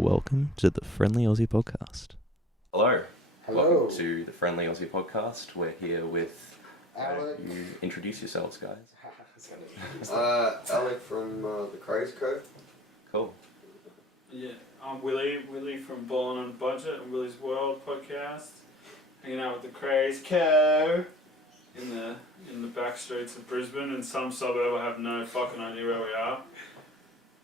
Welcome to the Friendly Aussie Podcast. Hello. Hello. Welcome to the Friendly Aussie Podcast. We're here with... Alec. You introduce yourselves, guys. Alec from the Craze Co. Cool. Yeah, I'm Willy from Ballin On A Budget and Willy's World Podcast. Hanging out with the Craze Co. in the back streets of Brisbane, in some suburb I have no fucking idea where we are.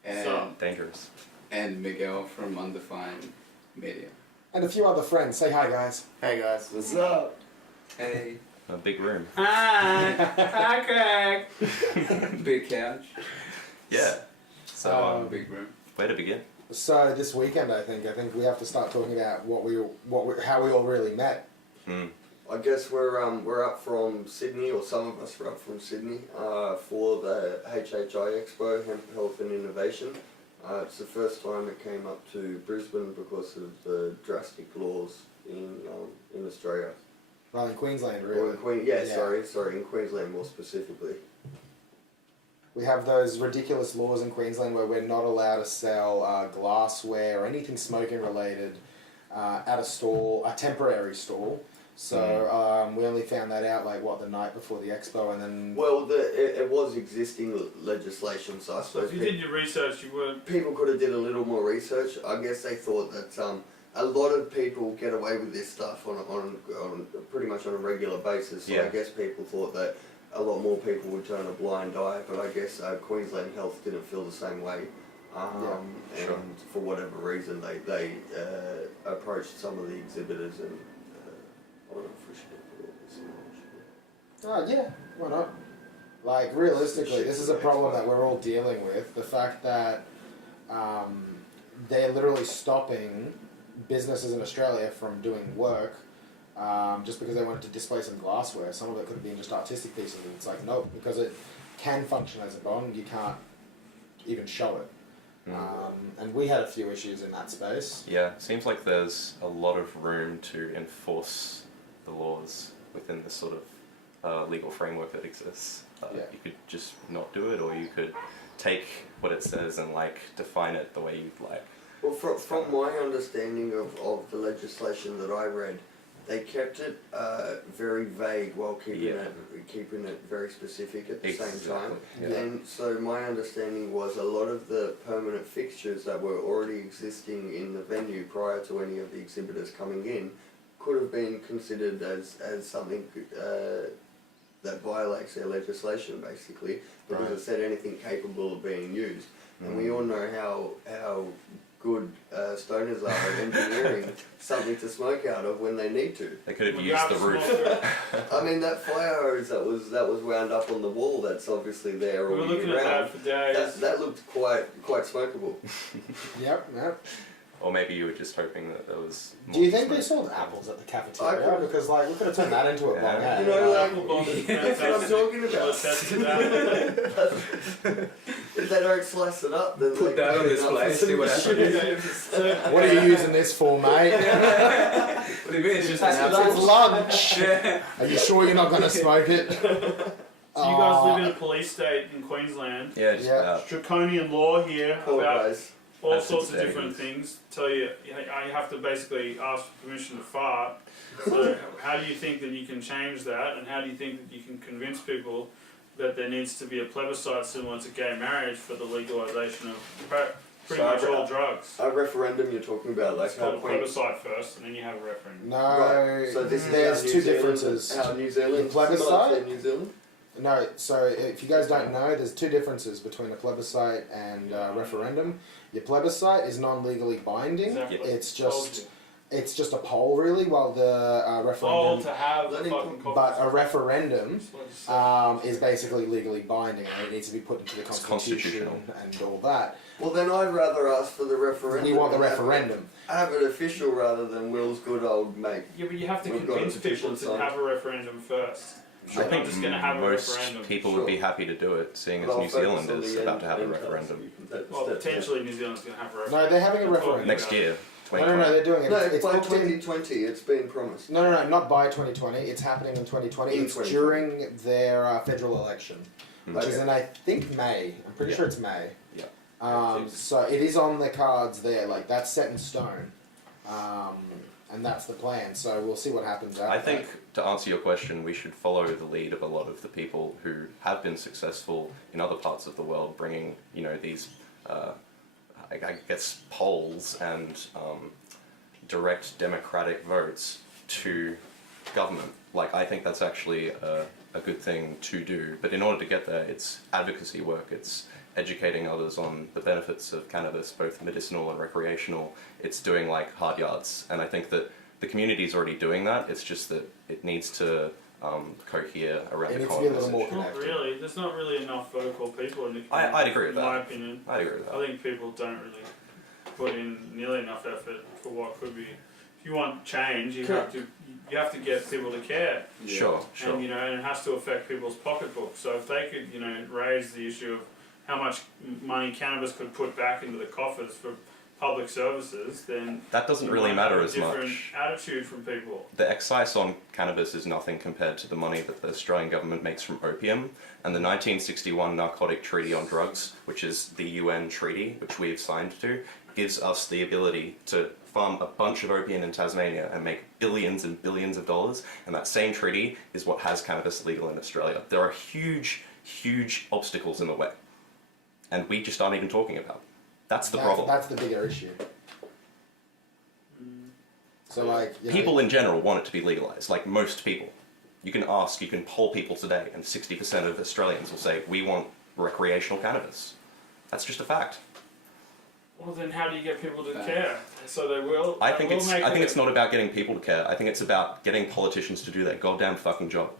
And, So, Dangerous. and Miguel from Undefined Media. And a few other friends. Say hi, guys. Hey guys, what's up? Hey. A big room. hi Craig. Big couch. Yeah. So, Big room. where to begin? So this weekend, I think we have to start talking about how we all really met. I guess we're up from Sydney, or some of us are up from Sydney, for the HHI Expo, Hemp Health and Innovation. It's the first time it came up to Brisbane because of the drastic laws in Australia. Well, in Queensland, Or really. in sorry, in Queensland more specifically. We have those ridiculous laws in Queensland where we're not allowed to sell glassware or anything smoking related at a stall, a temporary stall. So we only found that out the night before the expo, and then. Well, it was existing legislation, so I So suppose if you did your research, you would. people could have did a little more research. I guess they thought that a lot of people get away with this stuff on pretty much on a regular basis. So Yeah. I guess people thought that a lot more people would turn a blind eye, but I guess Queensland Health didn't feel the same way. Sure. And for whatever reason, they approached some of the exhibitors and. Yeah, why not? Realistically, this is a problem that we're all dealing with. The fact that they're literally stopping businesses in Australia from doing work just because they wanted to display some glassware. Some of it could have been just artistic pieces. And it's nope, because it can function as a bong, you can't even show it. And we had a few issues in that space. Yeah, seems like there's a lot of room to enforce the laws within the sort of legal framework that exists. Yeah. You could just not do it, or you could take what it says and define it the way you'd like. Well, from my understanding of the legislation that I read, they kept it very vague while keeping it very specific at the same time. Yeah. And so my understanding was a lot of the permanent fixtures that were already existing in the venue prior to any of the exhibitors coming in could have been considered as something that violates their legislation, basically, because it said anything capable of being used. And we all know how good stoners are at engineering something to smoke out of when they need to. They could have used the roof. I mean, that fire hose that was wound up on the wall, that's obviously there We all were year looking at round. that for days. That looked quite smokable. Yep. Or maybe you were just hoping that there was more Do you think smoke. they sold apples at the I cafeteria? could- Because we could have turned that into a bong. Yeah. You know, Apple bomb is that's what I'm fantastic. talking about. We'll attest to that. If they don't slice it up, then Put they that can on put it display, up for see what some happens. What are you using this for, mate? What do you mean? It's just an That's apple. lunch. Yeah. Are you sure you're not going to smoke it? So you guys live in a police state in Queensland. Yeah, just Yeah. about. Draconian law here Poor about guys. all That's sorts of insane. different things. Tell you have to basically ask for permission to fart. So how do you think that you can change that, and how do you think that you can convince people that there needs to be a plebiscite similar to gay marriage for the legalisation of pretty much all drugs? A referendum you're talking about, like It's called a Queen- plebiscite first, and then you have a referendum. No, Right. So this is there's how New two Zealand- differences. How New Zealand The plebiscite? similar to New Zealand? No, so if you guys don't know, there's two differences between a plebiscite and a referendum. Your plebiscite is non-legally binding. Exactly. It's Told just you. it's just a poll, really, while the All referendum. to have Let the him fucking talk. But a referendum Legislation. is basically legally binding, and it needs to be put into the It's constitution constitutional. and all that. Well, then I'd rather ask for the referendum. We want the and have it- referendum. Have it official rather than Will's good old mate. Yeah, but you have to We've got a convince people petition to signed. have a referendum first. I I'm think just going to have a most referendum. people would be happy to do it, seeing as But I'll New focus Zealand on is the about to have a end referendum Well, potentially New Zealand's going to have a referendum. No, they're having a referendum. next year. No, they're doing it. No, It's by booked in. 2020, it's been promised. No, not by 2020. It's happening in 2020. In It's 2020. during their federal election, which is Okay. in, I think, May. I'm pretty Yeah. sure it's May. So it is on the cards there, like that's set in stone, and that's the plan. So we'll see what happens after. I think, to answer your question, we should follow the lead of a lot of the people who have been successful in other parts of the world, bringing, you know, these, I guess, polls and direct democratic votes to government. Like, I think that's actually a good thing to do. But in order to get there, it's advocacy work. It's educating others on the benefits of cannabis, both medicinal and recreational. It's doing like hard yards, and I think that the community is already doing that. It's just that it needs to cohere around It the needs to common be a little more message. Not connected. really. There's not really enough vocal people in the community. I'd agree with in my that. opinion. I'd agree with that. I think people don't really put in nearly enough effort for what could be. If you want change, you have to get people to care. Sure. And you know, and it has to affect people's pocketbooks. So if they could, you know, raise the issue of how much money cannabis could put back into the coffers for public services, then That doesn't you really might have matter a as different much. attitude from people. The excise on cannabis is nothing compared to the money that the Australian government makes from opium, and the 1961 Narcotic Treaty on Drugs, which is the UN treaty, which we've signed to, gives us the ability to farm a bunch of opium in Tasmania and make billions and billions of dollars, and that same treaty is what has cannabis legal in Australia. There are huge, huge obstacles in the way, and we just aren't even talking about it. That's the problem. That's the bigger issue. So like you know, People in general want it to be legalized, like most people. You can ask, you can poll people today, and 60% of Australians will say, we want recreational cannabis. That's just a fact. Well, then how do you get people to care? So they will. I they think will it's make I think it- it's not about getting people to care. I think it's about getting politicians to do their goddamn fucking job.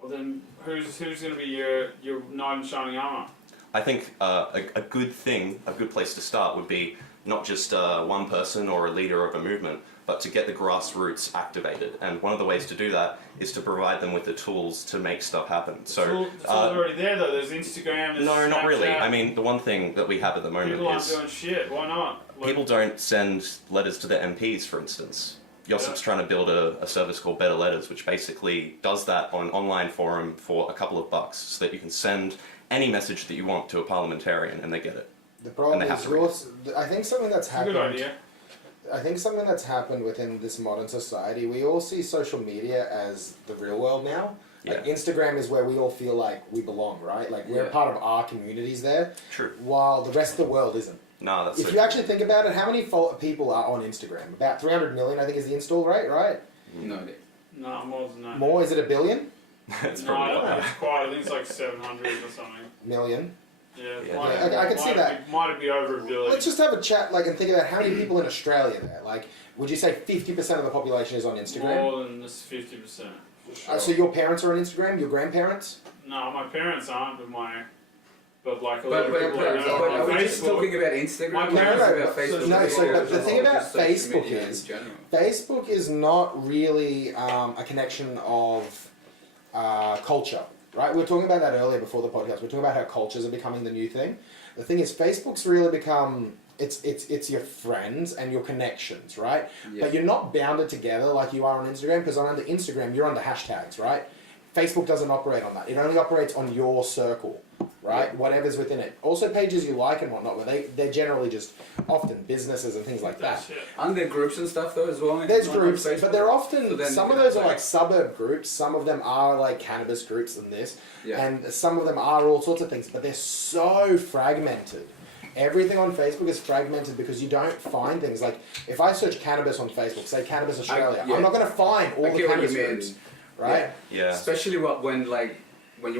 Well, then who's going to be your knight in shining armor? I think a good thing, a good place to start would be not just one person or a leader of a movement, but to get the grassroots activated. And one of the ways to do that is to provide them with the tools to make stuff happen. So It's all already there though. There's Instagram. There's no, not really. Snapchat. I mean, the one thing that we have at the moment People aren't is doing shit. Why not? Like, people don't send letters to their MPs, for instance. Yosip's trying to build a service called Better Letters, which basically does that on an online forum for a couple of bucks, so that you can send any message that you want to a parliamentarian and they get it. the problem and they have is to read yours, I think something that's it's a happened. good idea. I think something that's happened within this modern society, we all see social media as the real world now. Like Instagram is where we all feel like we belong, right? Like we're part of our communities there, True. while the rest of the world isn't. No, that's If you actually think about it, how many people are on Instagram? About 300 million, I think, is the install rate, right? No, No, more than that. More? Is it a billion? it's No, I probably don't not. think it's quite. I think it's like 700 or something. Million? Yeah, Yeah. might- Yeah, I can see might that. Be, might be over a billion. Let's just have a chat, like, and think about how many people in Australia there. Like, would you say 50% of the population is on Instagram? More than this 50%. For sure. So your parents are on Instagram? Your grandparents? No, my parents aren't, but like a lot but of but, people but, I know but on are we just Facebook. talking about Instagram? My or just parents- about Facebook? No, so Or the thing just about social Facebook media in is- general? Facebook is not really a connection of culture, right? We were talking about that earlier before the podcast. We're talking about how cultures are becoming the new thing. The thing is, Facebook's really become it's your friends and your connections, right? Yeah. But you're not bounded together like you are on Instagram, because on the Instagram you're under hashtags, right? Facebook doesn't operate on that. It only operates on your circle, right? Yeah. Whatever's within it. Also pages you like and whatnot, where they're generally just often businesses and things like that. That's it. Aren't there groups and stuff though as well? There's on groups, Facebook? but they're often, So then some you of can those are have, like suburb groups, some of them are like cannabis groups and this, Yeah. and some of them are all sorts of things, but they're so fragmented. Everything on Facebook is fragmented because you don't find things like, if I search cannabis on Facebook, say Cannabis Australia, yeah. I'm not going to find all I the get what you cannabis mean. groups, right? Yeah. Especially when you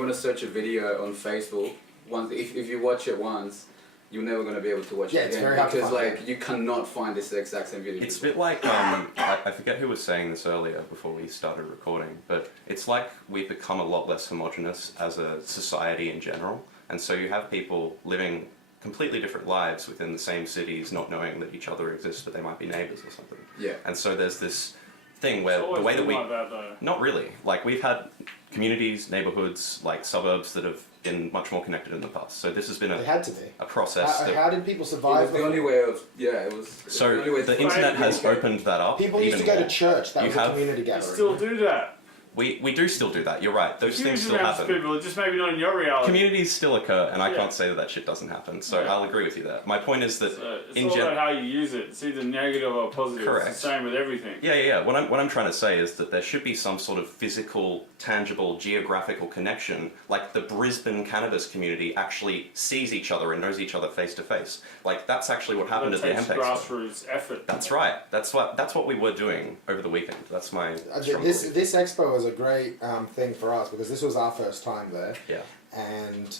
want to search a video on Facebook, if you watch it once, you're never going to be able to watch Yeah, it it's again very hard to because find like it. you cannot find this exact same video. It's a bit like, I forget who was saying this earlier before we started recording, but it's like we've become a lot less homogenous as a society in general. And so you have people living completely different lives within the same cities, not knowing that each other exists, but they might be neighbours or something. Yeah. And so there's this thing where It's always the way that been we... like that though. Not really. Like, we've had communities, neighbourhoods, like suburbs that have been much more connected in the past. So this has been They a had to be. process that... How did people It survive? was the only way of it was So the only way the to internet find has people. opened that up. People used to even go more. to church, that You was a have- community You gathering. still do that. We do still do that. You're right. Those things still happen. People, just maybe not in your reality. Communities still occur, and I can't say that shit doesn't happen. So I'll agree with you there. My point is that it's all about how you use it. It's either negative or positive. Correct. It's the same with everything. Yeah. What I'm trying to say is that there should be some sort of physical, tangible, geographical connection. Like the Brisbane cannabis community actually sees each other and knows each other face to face. Like that's actually what happened at the Hemp Expo. Grassroots effort. That's right. That's what we were doing over the weekend. That's my This expo was a great thing for us because this was our first time there. Yeah. And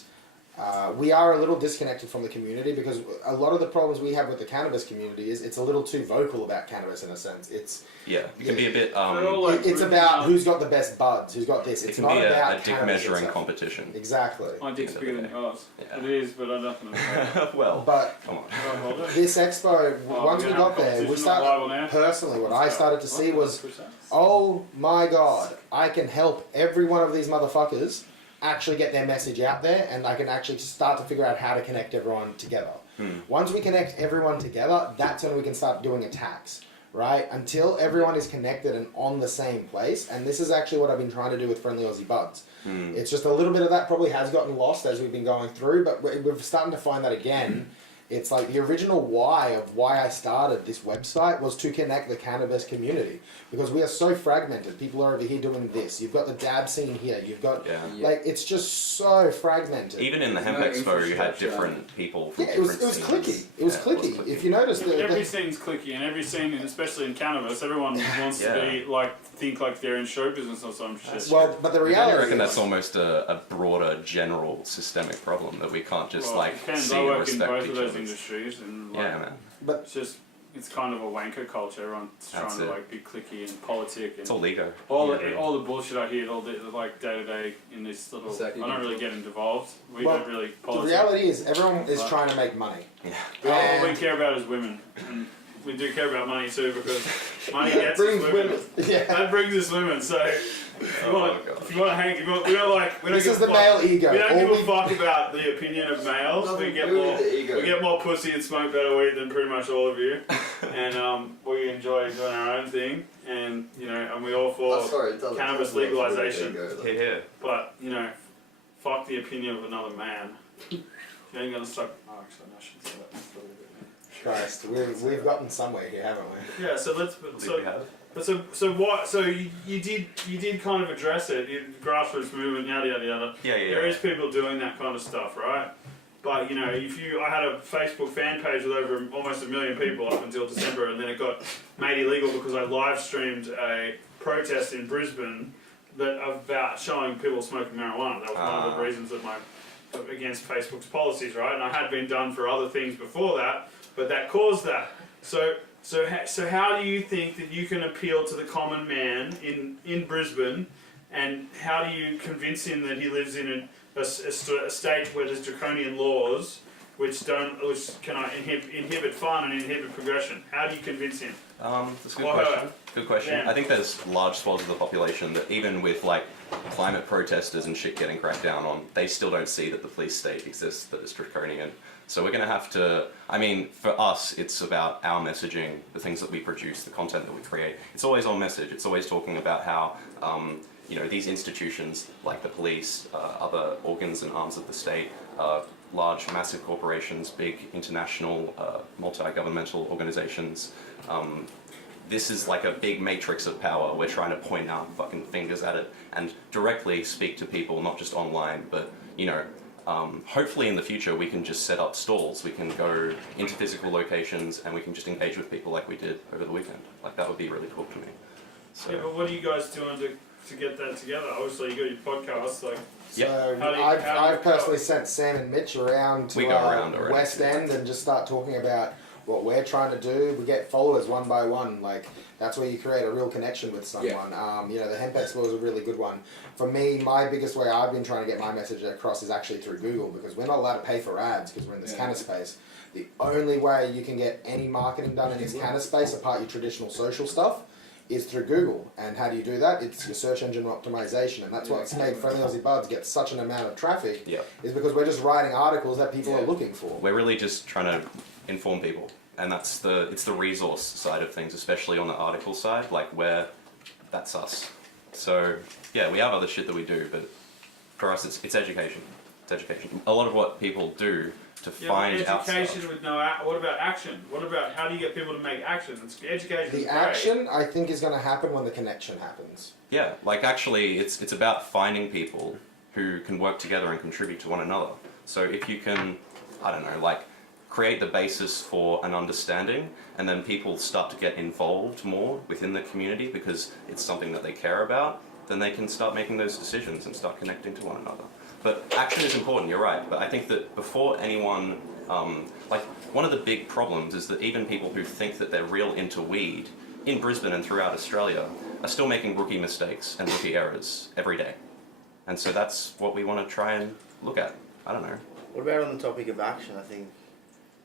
we are a little disconnected from the community because a lot of the problems we have with the cannabis community is it's a little too vocal about cannabis in a sense. It can be a bit. It's about who's got the best buds, who's got this. It's it can not be about a dick measuring competition. Exactly. My dick's bigger than yours. Yeah. It is, but I'm not going to. Well, but come on. This expo, once we got there, we started. Personally, what I started to see was, oh my god, I can help every one of these motherfuckers actually get their message out there, and I can actually start to figure out how to connect everyone together. Once we connect everyone together, that's when we can start doing attacks, right? Until everyone is connected and on the same place, and this is actually what I've been trying to do with Friendly Aussie Buds. It's just a little bit of that probably has gotten lost as we've been going through, but we're starting to find that again. It's like the original why of why I started this website was to connect the cannabis community because we are so fragmented. People are over here doing this. You've got the dab scene here. You've got like it's just so fragmented. Even in the Hemp Expo, you had different people. From it was clicky. It was clicky. If you notice, every scene's clicky, and every scene, especially in cannabis, everyone wants to be like think like they're in show business or some shit. Well, but the reality, I reckon that's almost a broader, general, systemic problem that we can't just see I and work respect in both each of those other. industries, and Man. But it's kind of a wanker culture. Everyone's trying to be clicky and politic. And it's all ego. All the bullshit I hear, all the like day to day in this little. I don't really get involved. We don't really politics. The reality is, everyone is trying to make money. All we care about is women. And we do care about money too because money gets us women. That brings us women. So if you want to hang, we don't this give is the male ego. We don't give a fuck about the opinion of males. We get more pussy and smoke better weed than pretty much all of you, and we enjoy doing our own thing, and and we all for cannabis legalization. But fuck the opinion of another man. You ain't gonna suck. Oh, actually, I shouldn't say that. Christ, we've gotten somewhere here, haven't we? Yeah. So so you did kind of address it, grassroots movement, yada yada yada. There is people doing that kind of stuff, right? But I had a Facebook fan page with over almost 1 million people up until December, and then it got made illegal because I live streamed a protest in Brisbane about showing people smoking marijuana. That was one of the reasons of against Facebook's policies, right? And I had been done for other things before that, but that caused that. So how do you think that you can appeal to the common man in Brisbane, and how do you convince him that he lives in a state where there's draconian laws which can inhibit fun and inhibit progression? How do you convince him? That's a good question. Good question. Yeah. I think there's large swaths of the population that even with climate protesters and shit getting cracked down on, they still don't see that the police state exists, that it's draconian. So we're going to have to, for us, it's about our messaging, the things that we produce, the content that we create. It's always on message. It's always talking about how, these institutions like the police, other organs and arms of the state, large, massive corporations, big international, multi-governmental organizations, this is like a big matrix of power. We're trying to point our fucking fingers at it and directly speak to people, not just online, but, hopefully in the future we can just set up stalls. We can go into physical locations and we can just engage with people like we did over the weekend. That would be really cool to me. So. Yeah, but what are you guys doing to get that together? Obviously, you got your podcast. I've personally sent Sam and Mitch around to West End and just start talking about what we're trying to do. We get followers one by one. That's where you create a real connection with someone. The Hemp Expo is a really good one. For me, my biggest way I've been trying to get my message across is actually through Google, because we're not allowed to pay for ads because we're in this cannabis space. The only way you can get any marketing done in this cannabis space, apart your traditional social stuff, is through Google. And how do you do that? It's your search engine optimization, and that's what's made Friendly Aussie Buds get such an amount of traffic, is because we're just writing articles that people are looking for. We're really just trying to inform people, and it's the resource side of things, especially on the article side, where that's us. So Yeah, we have other shit that we do, but for us, it's education. It's education. A lot of what people do to find out education stuff. with no. What about action? What about how do you get people to make action? It's education. The is great. action, I think, is going to happen when the connection happens. Yeah, like actually, it's about finding people who can work together and contribute to one another. So if you can, I don't know, like create the basis for an understanding, and then people start to get involved more within the community because it's something that they care about, then they can start making those decisions and start connecting to one another. But action is important, you're right. But I think that before anyone, like one of the big problems is that even people who think that they're real into weed in Brisbane and throughout Australia are still making rookie mistakes and rookie errors every day. And so that's what we want to try and look at. I don't know. What about on the topic of action? I think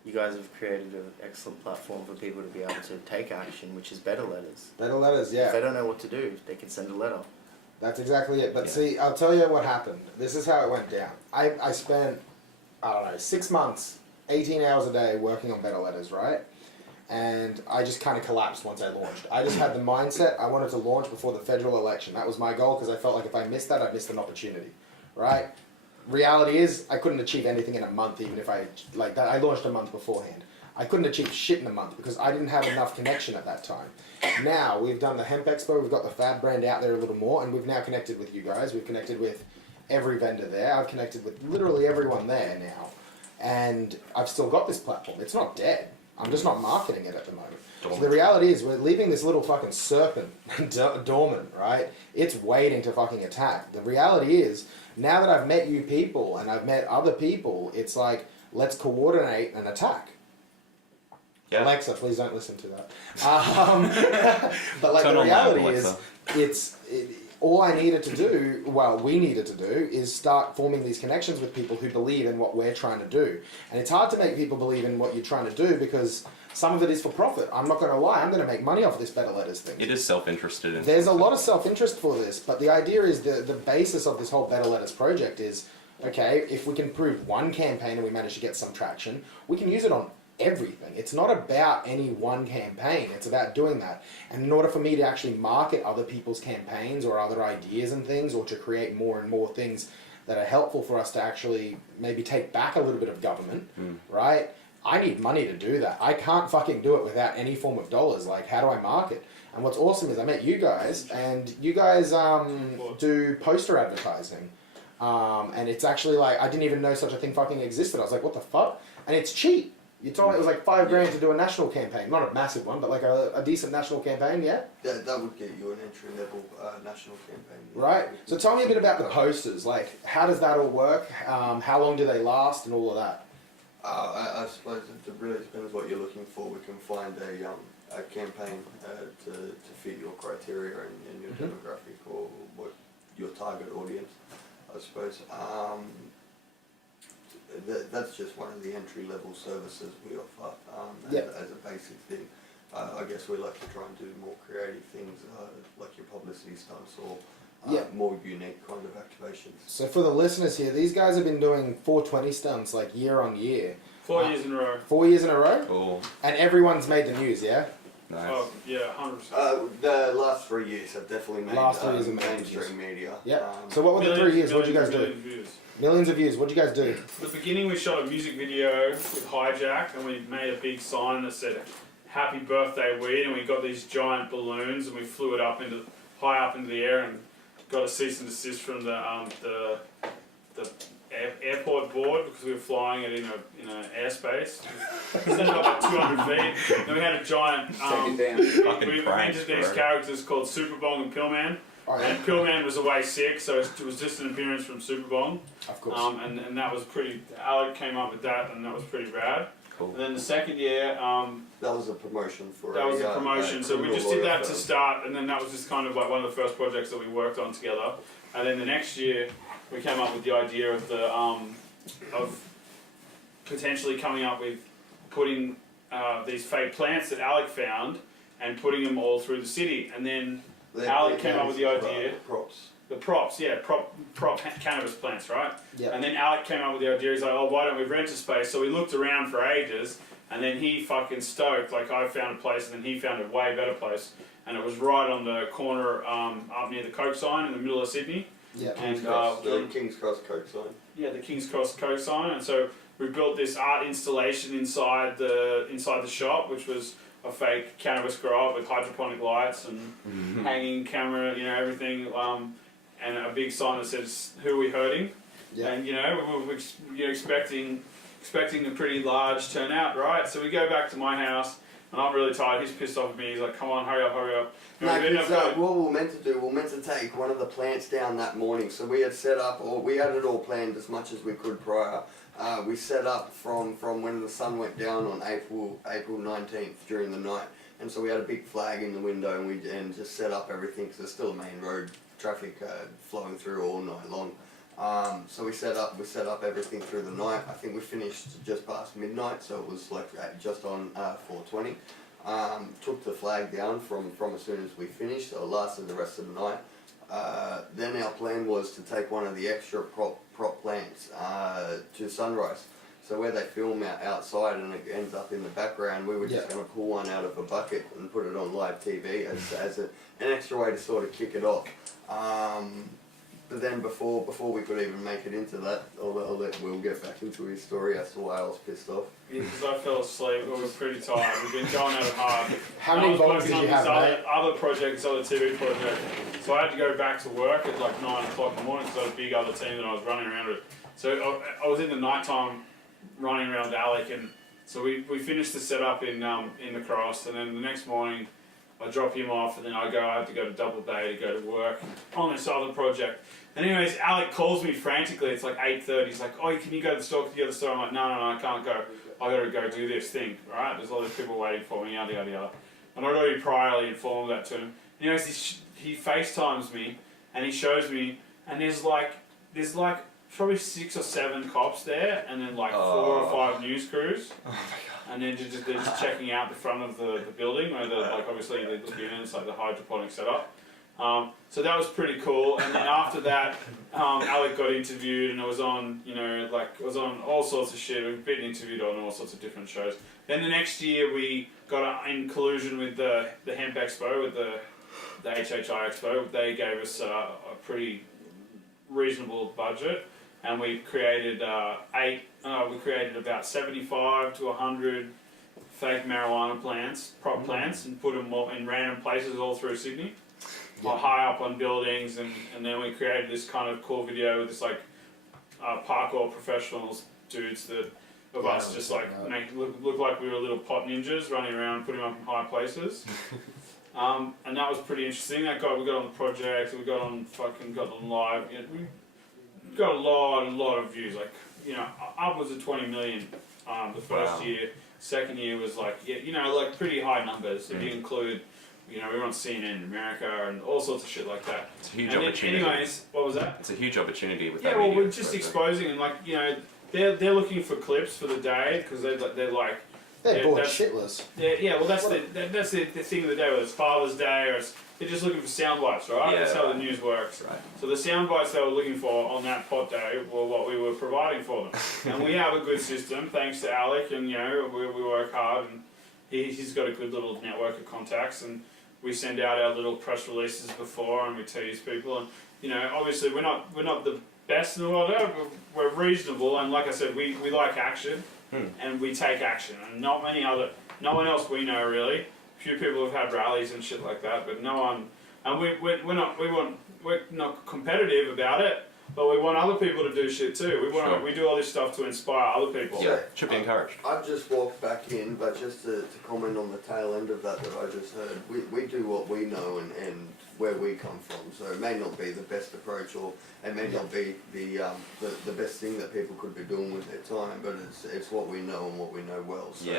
you guys have created an excellent platform for people to be able to take action, which is better letters. Better letters, If yeah. they don't know what to do, they can send a letter. That's exactly it. But Yeah. see, I'll tell you what happened. This is how it went down. I spent, I don't know, 6 months, 18 hours a day working on better letters, right? And I just kind of collapsed once I launched. I just had the mindset I wanted to launch before the federal election. That was my goal because I felt like if I missed that, I missed an opportunity, right? Reality is, I couldn't achieve anything in a month, even if I, like that. I launched a month beforehand. I couldn't achieve shit in a month because I didn't have enough connection at that time. Now, we've done the Hemp Expo, we've got the Fab brand out there a little more, and we've now connected with you guys. We've connected with every vendor there. I've connected with literally everyone there now. And I've still got this platform. It's not dead. I'm just not marketing it at the moment. So the reality is we're leaving this little fucking serpent dormant, right? It's waiting to fucking attack. The reality is, now that I've met you people and I've met other people, it's like, let's coordinate an attack. Yeah. Alexa, please don't listen to that. But like Turn the on reality that, is, all I needed to do, well, we needed to do, is start forming these connections with people who believe in what we're trying to do. And it's hard to make people believe in what you're trying to do because some of it is for profit. I'm not going to lie, I'm going to make money off this Better Letters thing. It is self-interested in. There's a lot of self-interest for this, but the idea is the basis of this whole Better Letters project is, okay, if we can prove one campaign and we manage to get some traction, we can use it on everything. It's not about any one campaign, it's about doing that. And in order for me to actually market other people's campaigns or other ideas and things, or to create more and more things that are helpful for us to actually maybe take back a little bit of government, right? I need money to do that. I can't fucking do it without any form of dollars. Like, how do I market? And what's awesome is I met you guys, and you guys do poster advertising. And it's actually like, I didn't even know such a thing fucking existed. I was like, what the fuck? And it's cheap. You told me it was like $5,000 to do a national campaign. Not a massive one, but like a decent national campaign, yeah? That would get you an entry-level national campaign. Yeah. Right. So tell me a bit about the posters. Like, how does that all work? How long do they last and all of that? I suppose it really depends what you're looking for. We can find a campaign to fit your criteria and your demographic or what your target audience, I suppose. That's just one of the entry-level services we offer as a basic thing. I guess we like to try and do more creative things like your publicity stunts or more unique kind of activations. So for the listeners here, these guys have been doing 420 stunts like year on year. 4 years in a row. 4 years in a row? Cool. And everyone's made the news, yeah? Nice. Oh, yeah, 100%. The last 3 years have definitely made Last 3 years have made mainstream media. Yeah. So what were the 3 years? What did you guys do? Million views. Millions of views. What did you guys do? At the beginning, we shot a music video with Hijack, and we made a big sign that said "Happy Birthday Weed," and we got these giant balloons, and we flew it high up into the air, and got a cease and desist from the airport board because we were flying it in a airspace. We sent it up at 200 feet. Then we had a giant. Take it down. We invented these characters called Superbong and Pillman. Oh, yeah. And Pillman was away sick, so it was just an appearance from Superbong. Of course. And that was pretty. Alec came up with that, and that was pretty rad. Cool. And then the second year, That was a promotion for that was a promotion. So we just did that to firm. start, and then that was just kind of like one of the first projects that we worked on together. And then the next year, we came up with the idea of of potentially coming up with putting these fake plants that Alec found and putting them all through the city, and then. Alec came up with the idea. Props. The props, yeah, prop cannabis plants, right? Yeah. And then Alec came up with the idea. He's like, "Oh, why don't we rent a space?" So we looked around for ages, and then he fucking stoked. Like I found a place, and then he found a way better place, and it was right on the corner up near the Coke sign in the middle of Sydney. Yeah. And the King's Cross Coke sign. yeah, the King's Cross Coke sign, and so we built this art installation inside the shop, which was a fake cannabis grow up with hydroponic lights and hanging camera, you know, everything, and a big sign that says "Who are we hurting?" Yeah. And you know, we were expecting a pretty large turnout, right? So we go back to my house, and I'm really tired. He's pissed off at me. He's like, "Come on, hurry up, hurry up." And No, we ended because up going- what we were meant to do, we were meant to take one of the plants down that morning. So we had set up, or we had it all planned as much as we could prior. We set up from when the sun went down on April 19th during the night, and so we had a big flag in the window, and just set up everything because there's still a main road traffic flowing through all night long. So we set up everything through the night. I think we finished just past midnight, so it was like just on 4:20. Took the flag down from as soon as we finished, so it lasted the rest of the night. Then our plan was to take one of the extra prop plants to Sunrise. So where they film outside and it ends up in the background, we were just going to pull one out of a bucket and put it on live TV as an extra way to sort of kick it off. But then before we could even make it into that, I'll let Will get back into his story as to why I was pissed off. Yeah, because I fell asleep. We were pretty tired. We've been going at it hard. How many bongs working did you on have, this other project, this other TV project. So I had to go back to work at like 9 o'clock in the morning because I had a big other team that I was running around with. So I was in the night time running around Alec, and so we finished the setup in the cross, and then the next morning I drop him off, and then I have to go to Double Bay to go to work on this other project. And anyways, Alec calls me frantically. It's like 8:30. He's like, "Oh, can you go to the store? Can you go to the store?" I'm like, "No, I can't go. I got to go do this thing, right? There's all these people waiting for me, yada yada yada." And I'd already priorly informed that to him. Anyways, he FaceTimes me, and he shows me, and there's like probably 6 or 7 cops there, and then like 4 or 5 news crews. Oh my god. And then they're just checking out the front of the building where like obviously they're looking in, it's like the hydroponic setup. So that was pretty cool. And then after that, Alec got interviewed, and it was on, it was on all sorts of shit. We've been interviewed on all sorts of different shows. Then the next year we got in collusion with the Hemp Expo, with the HHI Expo. They gave us a pretty reasonable budget, and we created about 75 to 100 fake marijuana plants, prop plants, and put them all in random places all through Sydney, high up on buildings, and then we created this kind of cool video with this like parkour professionals dudes of us just like make look like we were little pot ninjas running around putting them up in high places. And that was pretty interesting. We got on the project, we got on live. We got a lot of views, like upwards of 20 million the first year. Second year was like pretty high numbers if you include, we were on CNN in America and all sorts of shit like that. It's a huge opportunity. Anyways, what was that? It's a huge opportunity with that. Yeah, well, media we're just exposure. exposing, and they're looking for clips for the day because they're like. They're bored shitless. Yeah, well, that's the thing of the day, whether it's Father's Day or they're just looking for sound bites, right? Yeah, That's how the news works. Right. So the sound bites they were looking for on that pot day were what we were providing for them. And we have a good system, thanks to Alec, and we work hard, and he's got a good little network of contacts, and we send out our little press releases before, and we tease people, and obviously we're not the best in the world, we're reasonable, and like I said, we like action. And we take action, and no one else we know really. A few people have had rallies and shit like that, but no one. And we're not competitive about it, but we want other people to do shit too. We do all this stuff to inspire other people. Yeah, should be encouraged. I've just walked back in, but just to comment on the tail end of that I just heard, we do what we know and where we come from. So it may not be the best approach, or it may not be the best thing that people could be doing with their time, but it's what we know and what we know well. So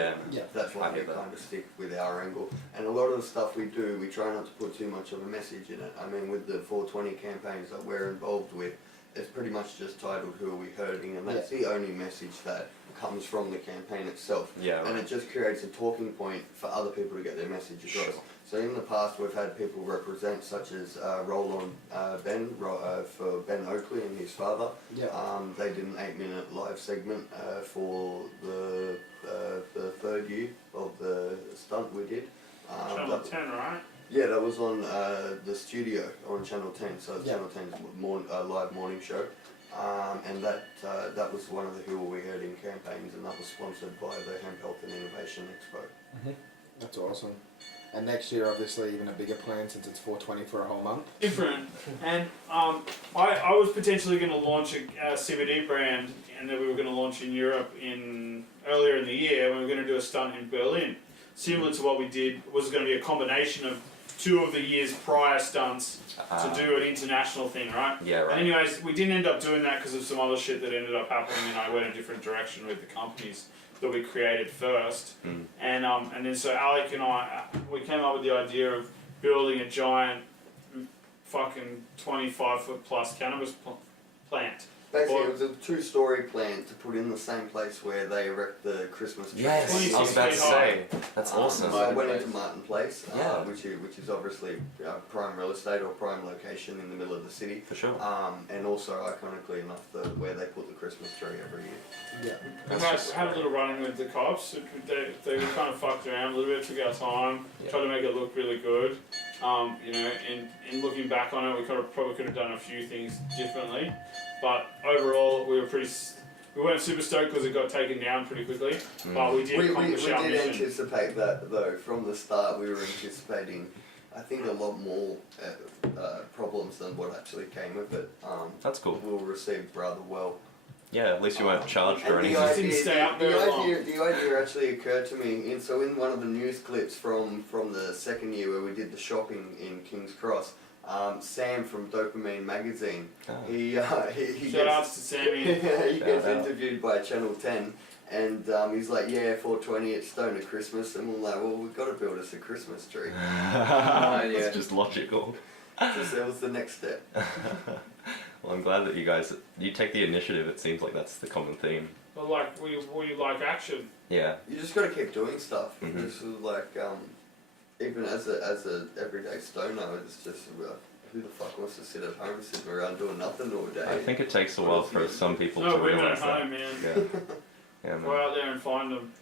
that's why we kind of stick with our angle. And a lot of the stuff we do, we try not to put too much of a message in it. I mean, with the 420 campaigns that we're involved with, it's pretty much just titled "Who Are We Hurting," and that's the only message that comes from the campaign itself. And it just creates a talking point for other people to get their message across. So in the past, we've had people represent, such as Roll On Ben for Ben Oakley and his father. They did an 8-minute live segment for the third year of the stunt we did. Channel 10, right? Yeah, that was on the studio on Channel 10, so Yeah. Channel 10's live morning show. And that was one of the who we heard in campaigns, and that was sponsored by the Hemp Health and Innovation Expo. That's awesome. And next year, obviously, even a bigger plan since it's 420 for a whole month. Different. And I was potentially going to launch a CBD brand, and that we were going to launch in Europe earlier in the year. When we were going to do a stunt in Berlin, similar to what we did. Was going to be a combination of 2 of the year's prior stunts to do an international thing, right? Yeah, right. And anyways, we didn't end up doing that because of some other shit that ended up happening, and I went a different direction with the companies that we created first. And then so Alec and I, we came up with the idea of building a giant fucking 25-foot plus cannabis plant. Basically, it was a 2-story plant to put in the same place where they erect the Christmas tree. Yes, I was about to say. That's awesome. So I went into Martin Place, Yeah. which is obviously prime real estate or prime location in the middle of the city. For sure. And also, iconically enough, where they put the Christmas tree every year. Yeah. We had a little run-in with the cops. They kind of fucked around a little bit, took our time, tried to make it look really good. In looking back on it, we probably could have done a few things differently. But overall, we weren't super stoked because it got taken down pretty quickly. But we did accomplish our We did mission. anticipate that, though. From the start, we were anticipating, I think, a lot more problems than what actually came of it. That's cool. We were received rather well. Yeah, at least you weren't charged or And anything. Just didn't stay up very long. the idea actually occurred to me. In one of the news clips from the second year where we did the shopping in King's Cross, Sam from Dopamine Magazine, he Shout outs to Sammy. he gets interviewed by Channel 10, and he's like, yeah, 420, it's Stoner Christmas, and we're like, well, we've got to build us a Christmas tree. It's just logical. So that was the next step. Well, I'm glad that you take the initiative. It seems like that's the common theme. But like, we like action. Yeah. You just got to keep doing stuff. Mhm. This is like, even as a everyday stoner, it's just who the fuck wants to sit at home sitting around doing nothing all day? I think it takes a while for some people No to women at realize that. home, man. Yeah. Yeah, man. Go out there and find them.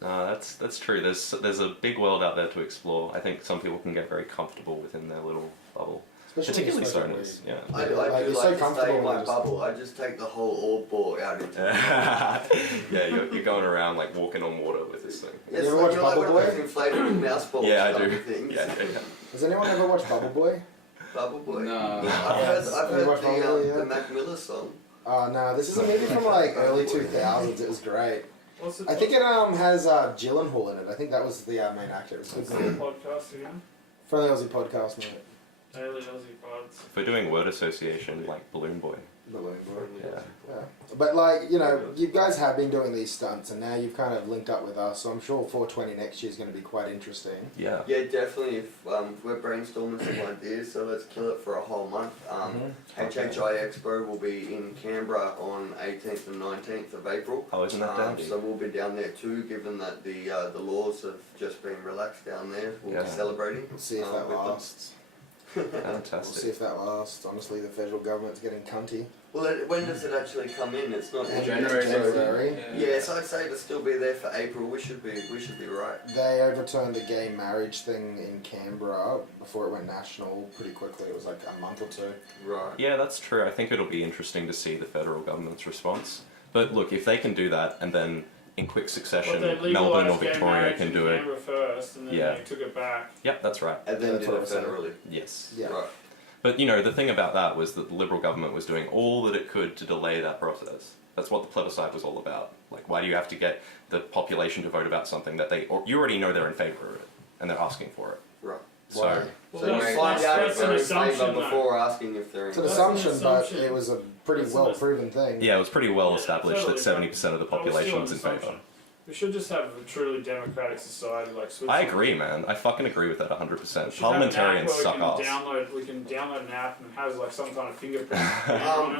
No, that's true. There's a big world out there to explore. I think some people can get very comfortable within their little bubble. Particularly stoners, yeah. I do you're like so to comfortable stay in my and just- bubble. I just take the whole orb ball out into Yeah, you're going around like walking on water with this thing. It's You ever like, watch you're like Bubble one of Boy? those inflatable mouse balls Yeah, I type do. of things. Yeah. Has anyone ever watched Bubble Boy? Bubble Boy? No. I've Have you heard watched Bubble Boy yet? the Mac Miller song. Oh no, this is a movie from like early 2000s. It was great. What's the I think it has Gyllenhaal in it. I think that was the main actor. It was good. podcast again? Friendly Aussie Podcast, mate. Daily Aussie Pods. If we're doing word association, like Balloon Boy. Balloon Boy. Yeah. Yeah. But like, you guys have been doing these stunts and now you've kind of linked up with us, so I'm sure 420 next year is going to be quite interesting. Yeah. Yeah, definitely. If we're brainstorming some ideas, so let's kill it for a whole month. HHI Expo will be in Canberra on 18th and 19th of April. Oh, isn't that dandy? So we'll be down there too, given that the laws have just been relaxed down there. We'll Yeah. be celebrating. We'll see if that with them. lasts. We'll see Fantastic. if that lasts. Honestly, the federal government's getting cunty. Well, when does it actually come in? It's not in January. February. Yes, I'd say to still be there for April. We should be right. They overturned the gay marriage thing in Canberra before it went national pretty quickly. It was like a month or two. Right. Yeah, that's true. I think it'll be interesting to see the federal government's response. But look, if they can do that and then in quick succession, But they Melbourne or legalised gay Victoria marriage can in do it. Canberra first, and then Yeah. they took it back. Yep, that's right. And then That's did what it I'm saying. federally. Yes. Yeah. Right. But the thing about that was that the Liberal government was doing all that it could to delay that process. That's what the plebiscite was all about. Like, why do you have to get the population to vote about something that you already know they're in favour of it, and they're asking for it. Right. So, Why? Well, So you that's- find out if that's an they're in assumption, favour though. before asking if they're in It's an That's favour. an assumption, but assumption. it was a pretty That's well proven thing. yeah, it was pretty well Yeah, established totally, that 70% of the but it's population still was an in favour. assumption. We should just have a truly democratic society like Switzerland. I agree, man. I fucking agree with that 100%. We should have an app Parliamentarians where suck ass. we can download an app and it has like some kind of fingerprint.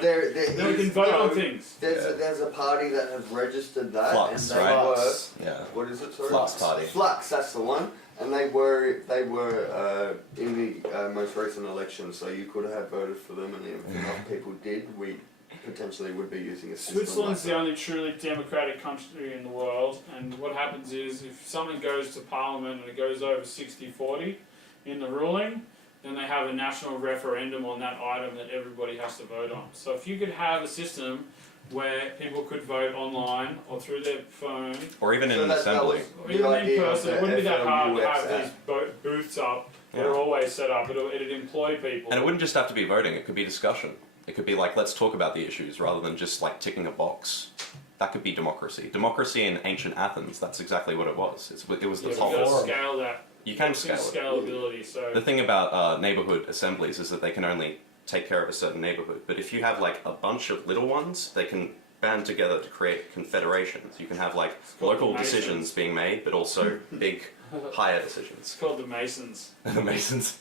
There Then we can is vote no- on things. There's a party that has registered that, Flux, and they right? were. Yeah. What is it? Sorry. Flux Party. Flux, that's the one. And they were in the most recent election, so you could have voted for them, and if enough people did, we potentially would be using a system. Switzerland's like the only truly democratic country in the world, and what happens is if something goes to Parliament and it goes over 60-40, in the ruling, then they have a national referendum on that item that everybody has to vote on. So if you could have a system where people could vote online or through their phone, Or even in So an that assembly. was or the even in idea of person, the it wouldn't be that hard to FLUX have these Act. booths up that Yeah. are always set up. It'd employ people. And it wouldn't just have to be voting, it could be discussion. It could be like, let's talk about the issues rather than just like ticking a box. That could be democracy. Democracy in ancient Athens, that's exactly what it was. It was the Yeah, top. you've got to forum. scale that. You can It's scale it. scalability. So The thing about neighborhood assemblies is that they can only take care of a certain neighborhood. But if you have like a bunch of little ones, they can band together to create confederations. You can have like called local the Masons. decisions being made, but also big, higher decisions. it's called the Masons. The Masons?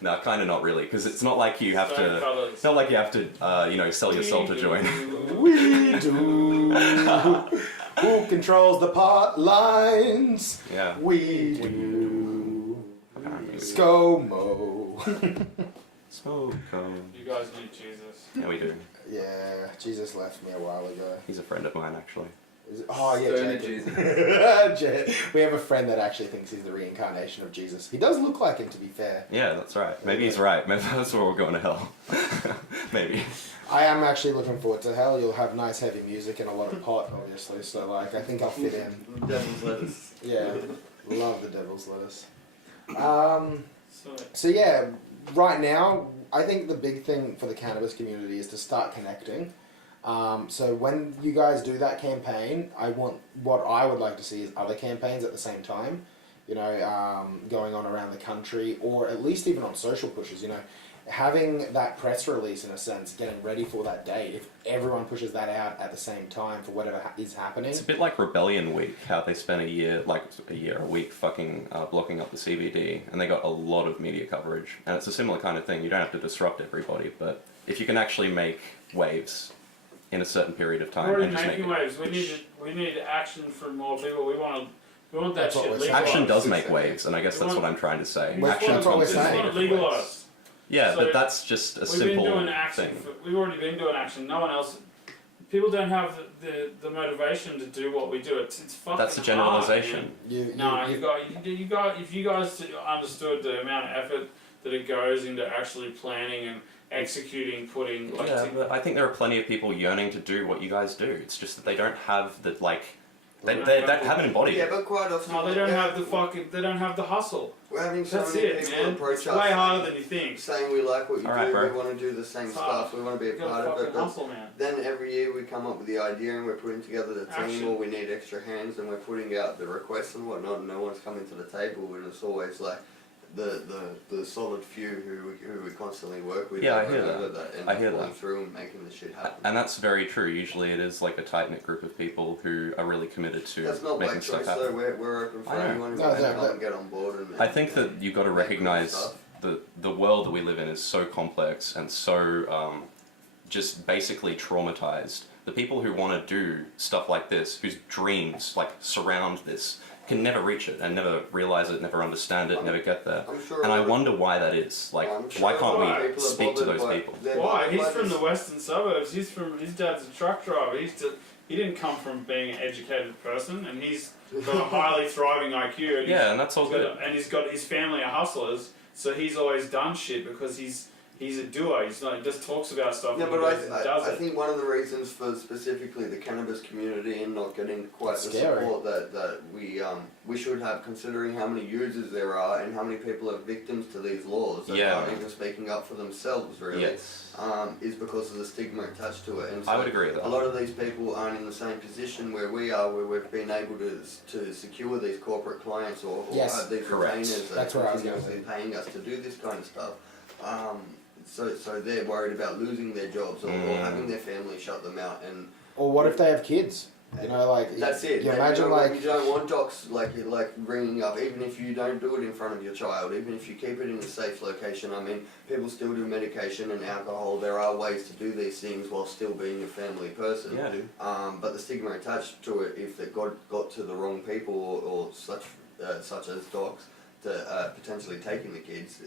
No, kind of not really, because it's not like you have Stone to. colours. It's not like you have to, sell your soul to join. We do. Who controls the pot lines? Yeah. We do. Apparently. ScoMo. Smoke cone. You guys need Jesus. Yeah, we do. Yeah, Jesus left me a while ago. He's a friend of mine, actually. Oh yeah, Stoner Jacob. We have a friend that actually thinks he's the reincarnation of Jesus. He does look like him, to be fair. Yeah, that's right. Maybe he's right. Maybe that's where we're going to hell. Maybe. I am actually looking forward to hell. You'll have nice heavy music and a lot of pot, obviously. So like, I think I'll fit in. Devil's lettuce. Yeah, love the devil's lettuce. So So yeah, right now, I think the big thing for the cannabis community is to start connecting. So when you guys do that campaign, what I would like to see is other campaigns at the same time, going on around the country, or at least even on social pushes, having that press release in a sense, getting ready for that day. If everyone pushes that out at the same time for whatever is happening. It's a bit like Rebellion Week, how they spent a week fucking blocking up the CBD, and they got a lot of media coverage. And it's a similar kind of thing. You don't have to disrupt everybody, but if you can actually make waves in a certain period of we're time already and just make making it. waves. We need action from more people. We want that That's what shit we're saying. legalized. Action does make waves, and I guess that's what I'm trying to say. Well, Action that's what we're comes in saying. We many want it different ways. legalized. Yeah, So but that's just a We've simple been doing action. thing. We've already been doing action. No one else. People don't have the motivation to do what we do. It's fucking That's a hard, generalization. man. No, you got. If you guys understood the amount of effort that it goes into actually planning and executing, putting. Like, Yeah, but I think there are plenty of people yearning to do what you guys do. It's just that they don't have the they haven't embodied Yeah, it. but quite often. no, they don't have the fucking. They don't have the hustle. We're having so That's many it, people man. approach It's us way harder than you think. saying we like what you Alright, do, bro. we want to do the same It's hard. stuff, we want to be a You gotta part of it. fucking But hustle, man. then every year we come up with the idea and we're putting together the team, Action. or we need extra hands and we're putting out the requests and whatnot, and no one's coming to the table, and it's always like the solid few who we constantly work with. Yeah, I over hear and that. over that end I up hear pulling that. through and making the shit happen. And that's very true. Usually it is like a tight-knit group of people who are really committed to That's not by making stuff choice happen. though, we're open for I know. anyone who No, wants to that- come and get on board. And I think that you've got to make cool recognize stuff. the world that we live in is so complex and so just basically traumatized. The people who want to do stuff like this, whose dreams like surround this, can never reach it and never realize it, never understand it, never get there. I'm sure And I a lot of- wonder why that is. Like, I'm sure why a can't lot of we people are speak to bothered those by- people? they're Why? bothered He's by from this- the western suburbs. His dad's a truck driver. He didn't come from being an educated person, and he's got a highly thriving IQ. And Yeah, and that's all he's good. got, and he's got his family are hustlers, so he's always done shit because he's a doer. He's not. He just talks about stuff. Yeah, and but he goes and does I it. think one of the reasons for specifically the cannabis community and not getting quite the Scary. support that we should have, considering how many users there are and how many people are victims to these laws that Yeah. aren't even speaking up for themselves really, Yes. is because of the stigma attached to it. And so I would agree with a that. lot of these people aren't in the same position where we are, where we've been able to secure these corporate clients or Yes. have these Correct. retainers that That's are where I was gonna continuously paying us to do this kind of stuff. So they're worried about losing their jobs or having their family shut them out, and Or what if they have kids? that's it. You imagine you don't want docs like ringing up, even if you don't do it in front of your child, even if you keep it in a safe location. I mean, people still do medication and alcohol. There are ways to do these things while still being a family person. Yeah, dude. But the stigma attached to it, if they got to the wrong people or such as docs, to potentially taking the kids,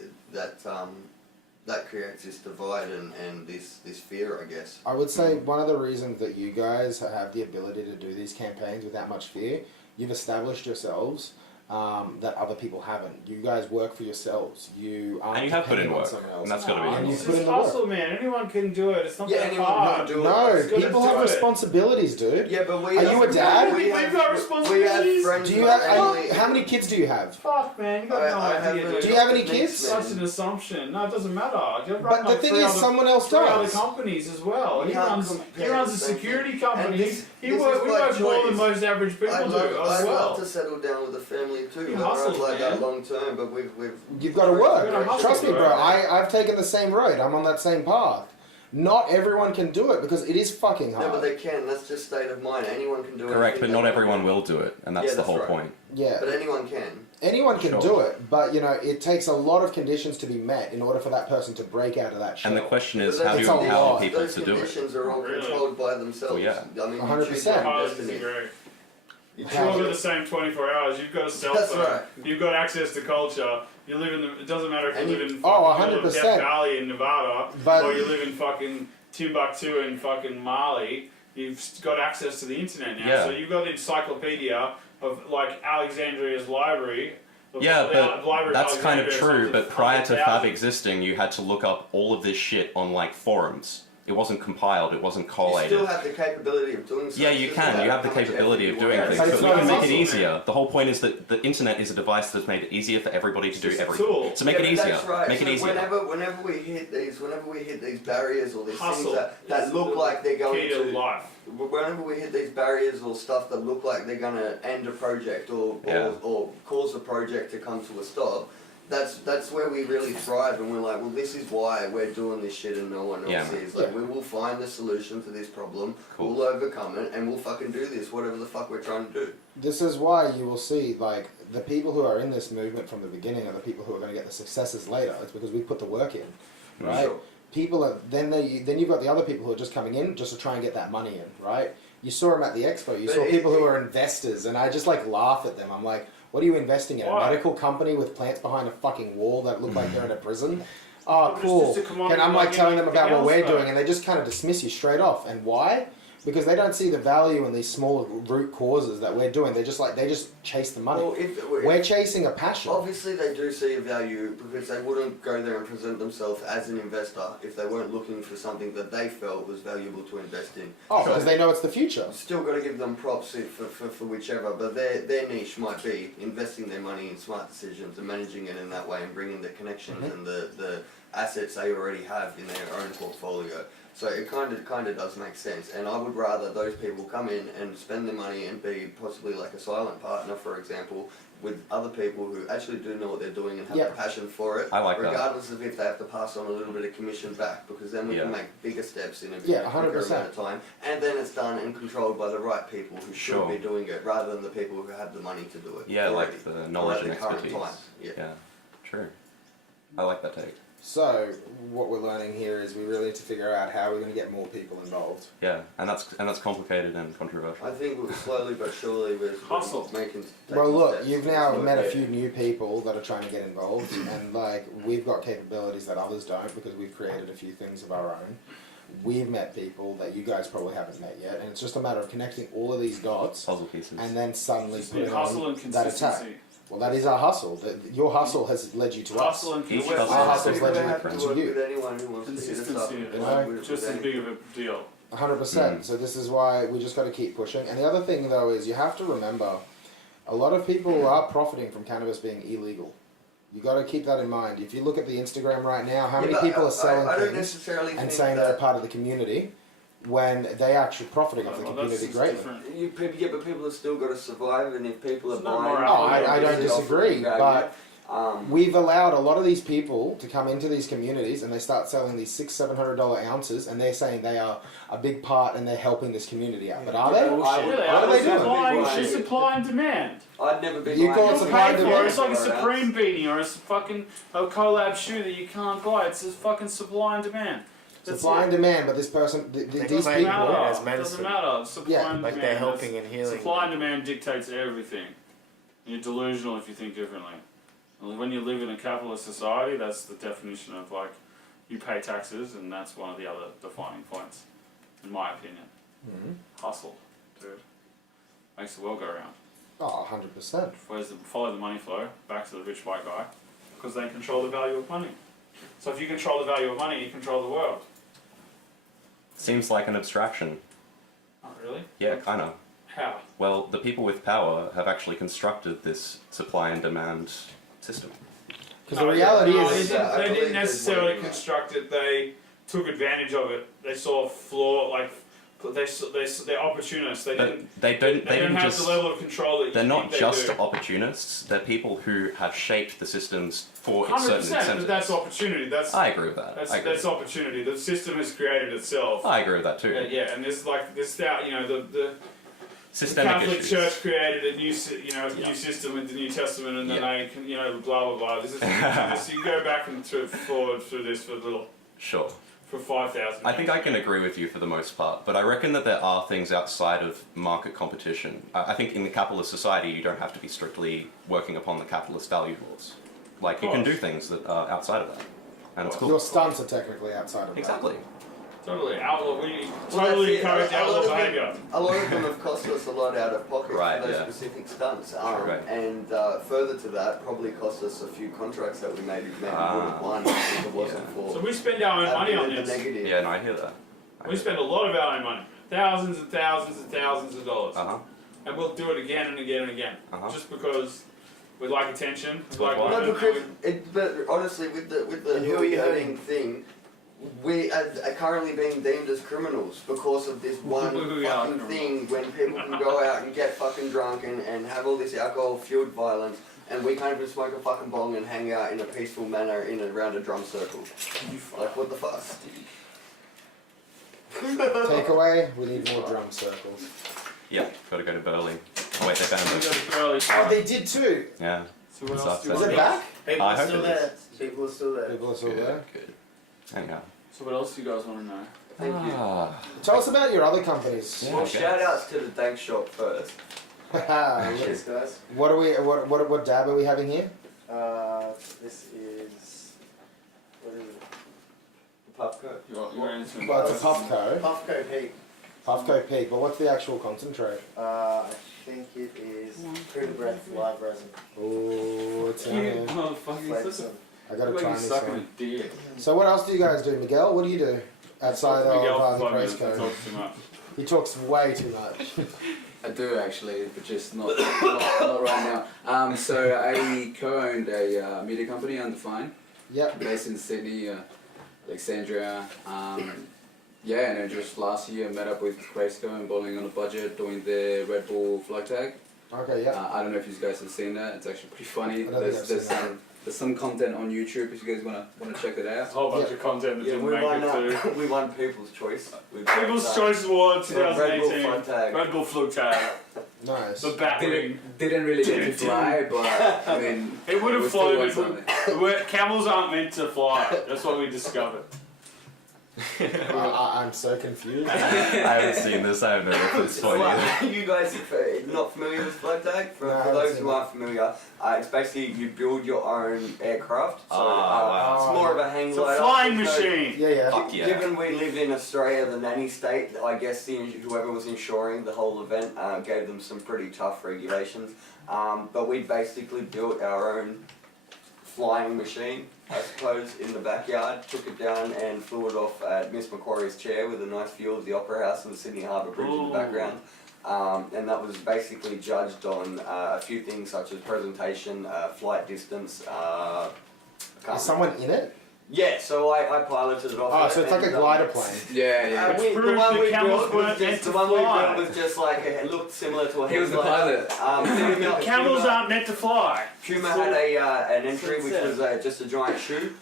that creates this divide and this fear, I guess. I would say one of the reasons that you guys have the ability to do these campaigns without much fear, you've established yourselves that other people haven't. You guys work for yourselves. You aren't And you have put in depending on work, someone else. and that's got to be And you It's put in just the work. hustle, man. Anyone can do it. It's not Yeah, that anyone hard. can do it. No, Just gotta people do have it. responsibilities, dude. Yeah, but we Are you a dad? We've got responsibilities. We have friends. Do you who have actually- how many kids do you have? Fuck, man. You got I no idea, have dude. Do you have any Next kids? man. Such an assumption. No, it doesn't matter. You're But running the up thing three is, other- someone else three other does. companies as well. We He can't runs compare a the same security thing. company. And this We is work by more than choice. most average people I'd do love, as I'd well. love to settle down with a family too, You but hustle, I'd like that man. long term. But we've You've got to work. You gotta hustle, Trust me, bro. bro. I've taken the same road. I'm on that same path. Not everyone can do it because it is fucking hard. No, but they can. That's just state of mind. Anyone can do it. Correct, but not everyone will do it, and that's Yeah, the that's whole right. point. Yeah. But anyone can. Anyone can Sure. do it, but you know it takes a lot of conditions to be met in order for that person to break out of that shell. And the question is, But how do It's you a empower lot. people Those to do it? conditions are all Really? controlled by themselves. Well, yeah. I mean, 100%. you choose your I own destiny. disagree. You You've all choose got the same 24 hours. You've got a cell That's phone. right. You've got access to culture. You live in the. It doesn't matter if And you you- live in Oh, fucking 100%. Death Valley in Nevada, But- or you live in fucking Timbuktu in fucking Mali. You've got access to the internet now. Yeah. So you've got the encyclopedia of like Alexandria's library. Yeah, The but library that's kind of Alexandria true. is But prior to 100,000. Fab existing, you had to look up all of this shit on like forums. It wasn't compiled. It wasn't You collated. still have the capability of doing so. Yeah, It's you just can. about You have the how much capability effort of you doing want. things, But but it's we not can make it hustle, easier. man. The whole point is that the internet is a device that's made it easier for everybody to do It's a everything. tool. So make Yeah, it but easier. That's right. Make it So easier. Whenever we hit these barriers or these Hustle. things that It's look the like they're going key to to life. whenever we hit these barriers or stuff that look like they're going to end a project Yeah. or cause the project to come to a stop, that's where we really thrive, and we're like, well, this is why we're doing this shit and no one else Yeah. is. Like, Yeah. we will find the solution to this problem, Cool. we'll overcome it, and we'll fucking do this, whatever the fuck we're trying to do. This is why you will see, like, the people who are in this movement from the beginning are the people who are going to get the successes later. It's because we put the work in, right? Sure. People are then you've got the other people who are just coming in just to try and get that money in, right? You saw them at the expo. You But saw it- people who are investors, and I just like laugh at them. I'm like, what are you investing in? Why? A medical company with plants behind a fucking wall that look like they're in a prison? Oh, But it's cool. just a commodity And I'm like like telling them about what anything we're else, doing, and they just kind of dismiss you straight off. And why? Because they don't see the value in these small root causes that we're doing. They just chase the money. Well, if We're chasing a passion. obviously they do see a value, because they wouldn't go there and present themselves as an investor if they weren't looking for something that they felt was valuable to invest in. Oh, because they know it's the future. Still got to give them props for whichever, but their niche might be investing their money in smart decisions and managing it in that way and bringing the connections and the assets they already have in their own portfolio. So it kind of does make sense, and I would rather those people come in and spend their money and be possibly like a silent partner, for example, with other people who actually do know what they're doing and have Yep. the passion for it, I like that. regardless of if they have to pass on a little bit of commission back, because then we can Yeah. make bigger steps in a Yeah, quicker 100%. amount of time, and then it's done and controlled by the right people who should Sure. be doing it, rather than the people who have the money to do it. Yeah, already, like the or knowledge at and the current expertise. time. Yeah. Yeah, true. I like that take. So what we're learning here is we really need to figure out how we're going to get more people involved. Yeah, and that's complicated and controversial. I think slowly but surely we're Hustle. taking Well, look, steps you've now towards met a it. few new people that are trying to get involved, and like we've got capabilities that others don't because we've created a few things of our own. We've met people that you guys probably haven't met yet, and it's just a matter of connecting all of these dots Puzzle pieces. and then suddenly Just be putting hustle on and that attack. consistency. Well, that is our hustle. Your hustle has led you to Hustle us. and Each consistency. hustle Our has hustle's its led We you have to to work you. with anyone who wants to hit us up. Consistency You is know? with just as any- big of a deal. 100%. So this is why we just got to keep pushing. And the other thing though is you have to remember, a lot of people are profiting from cannabis being illegal. You got to keep that in mind. If you look at the Instagram right now, how many but people are I selling don't things necessarily and think saying that they're part of the community when they actually profiting off the Well, community that's greatly? different. but people have still got to survive, and if people are It's not buying, more Oh, I don't it's disagree, offering but value. we've allowed a lot of these people to come into these communities and they start selling these $600-700 ounces, and they're saying they are a big part and they're helping this community out. But are they? I would- What are they doing? It's supply and demand. I'd never been. You buying call it You'll supply pay and for demand. it. It's like a $600 Supreme beanie or a fucking collab shoe that you can't buy. It's just fucking supply and demand. That's Supply it. and demand, but this person, They these claim Doesn't people, it matter. as medicine. Doesn't matter. Supply Yeah, and Like demand. they're helping That's- and healing. Supply and demand dictates everything. You're delusional if you think differently. And when you live in a capitalist society, that's the definition of like you pay taxes, and that's one of the other defining points, in my opinion. Mhm. Hustle, dude, makes the world go round. Oh, 100%. Follow the money flow back to the rich white guy, because they control the value of money. So if you control the value of money, you control the world. Seems like an abstraction. Not really. Yeah, kind of. How? Well, the people with power have actually constructed this supply and demand system. Because the reality no, is... they I didn't believe there's necessarily one- construct it. They took advantage of it. They saw a flaw, like they're opportunists. They But didn't. they didn't have just. the level of control that you They're think not they just do. opportunists. They're people who have shaped the systems for certain 100%, incentives. but that's opportunity. I agree with that. That's I agree. opportunity. The system has created itself. I agree with that too. Yeah, and there's like this, you know, the Systemic Catholic issues. Church created a new, new system with the New Testament, and then they, you know, blah blah blah. This is you go back and forward through this for 5,000. I think I can agree with you for the most part, but I reckon that there are things outside of market competition. I think in the capitalist society, you don't have to be strictly working upon the capitalist value laws. Like, you can do things that are outside of that, and it's cool. Your stunts are technically outside of that. Exactly. Totally outlaw. We Well, totally that's it. encourage A lot outlaw of them- behaviour. A lot of them have cost us a lot out of pocket Right, for those yeah. specific stunts. Right. And further to that, probably cost us a few contracts that we maybe would have won if it wasn't for So we spend our own money on the this. negative. Yeah, no, I hear that. We spend a lot of our own money, thousands and thousands and thousands of dollars, and we'll do it again and again and again, just because we like attention. We like Well, No, women, because and but honestly, with the And who are you hurting thing, we are currently being deemed as criminals because of this one We are fucking criminals. thing when people can go out and get fucking drunk and have all this alcohol-fueled violence, and we can't even smoke a fucking bong and hang out in a peaceful manner around a drum circle. Like, what the fuck? Takeaway, we need more drum circles. Yeah, gotta go to Berlin. Oh wait, they we banned go it. to Burley. Oh, they did too! Yeah. So what It's else do you Is want it to back? People I are hope still it there. is. People are still there. People are still Good, there. good. Anyhow. So what else do you guys want to know? Thank you. Tell us about your other companies. Yeah, Well, I guess. shout outs to the dank shop first. Cheers, guys. what dab are we having here? This is. What is it? The Puffco. You're answering. Well, it's a Puffco. Puffco Peak. Puffco Peak, but what's the actual concentrate? I think it is Crude Breath Live Resin. Oh, it's in here. Flavor. I gotta try this sucking one. a dick. So what else do you guys do? Miguel, what do you do? Outside Miguel of for the 5 Craze minutes, Co. talks too much. He talks way too much. I do actually, but just not right now. So I co-owned a media company, Undefined, Yep. based in Sydney, Alexandria. Yeah, and then just last year met up with Craze Co and Ballin On A Budget doing the Red Bull flag tag. Okay, yep. I don't know if you guys have seen that. It's actually pretty funny. I don't think I've seen that. There's some content on YouTube if you guys wanna check it A out. whole bunch Yeah. of content that Yeah, didn't we make won, it to we won People's Choice. People's Choice Award Red Bull 2018. Fun Tag. Red Bull Flug Tag. Nice. The Batwing. Didn't really get to fly, but I mean, It would have we still flown won if something. camels aren't meant to fly. That's what we discovered. I'm so confused. I haven't seen this. I have no reference for you. Well, you guys are not familiar with flag tag? For No, I for haven't those seen who that. aren't familiar, it's basically you build your own aircraft. So wow. it's more of a hang It's a glider. flying So, machine. Yeah, yeah. Fuck yeah. Given we live in Australia, the nanny state, I guess whoever was insuring the whole event gave them some pretty tough regulations. But we basically built our own flying machine, I suppose, in the backyard, took it down and flew it off at Miss Macquarie's chair with a nice view of the Opera House and the Sydney Harbour Bridge in Ooh. the background. And that was basically judged on a few things such as presentation, flight distance. Is someone in it? Yeah, so I piloted it off. Oh, so it's like a and, glider plane. Yeah. Which the proves one the we camels built weren't was meant just to the one we fly. built was just like it looked similar to a He was the hang glider. Camels aren't meant to fly. Puma had an entry which was just a giant shoe,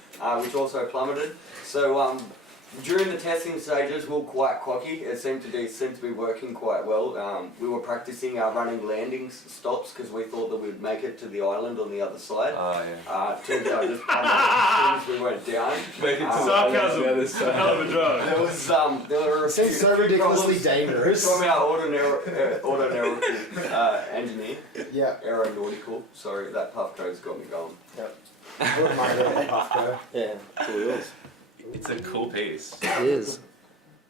which also plummeted. So during the testing stages, we were quite cocky. It seemed to be working quite well. We were practicing our running landing stops because we thought that we'd make it to the island on the other side. Oh yeah. Turns out just as soon as we went down. Make it to Sarcasm. the other It's a side. hell of a drug. There was there were a It seems so few ridiculously problems dangerous. from our autonautical engineer, Yeah. aeronautical. Sorry, that puff code's got me going. I wouldn't mind a Puffco. Yeah, it's all yours. It's a cool piece. It is.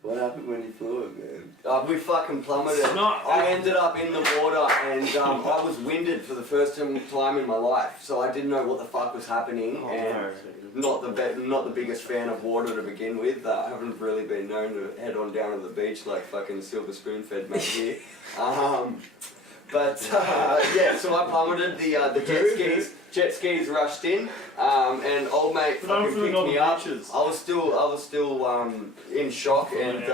What happened when you flew it, man? We fucking plummeted. I ended up in the water and I was winded for the first time in my life, so I didn't know what the fuck was happening, and not the biggest fan of water to begin with. I haven't really been known to head on down to the beach like fucking silver spoon fed mate here. Yeah, so I plummeted. The jet skis rushed in, and old mate fucking picked me up. I was still in shock and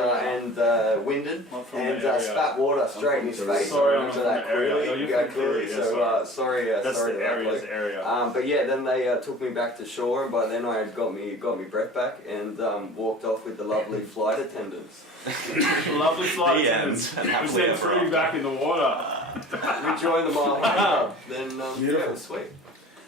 winded, and spat water straight in his face. Sorry, I remember that clearly. So sorry That's sorry the about area. that. But yeah, then they took me back to shore, and by then I had got me breath back, and walked off with the lovely flight attendants. Lovely flight attendants. We then threw you back in the water. We joined the Mile High Club. Then yeah, it was sweet.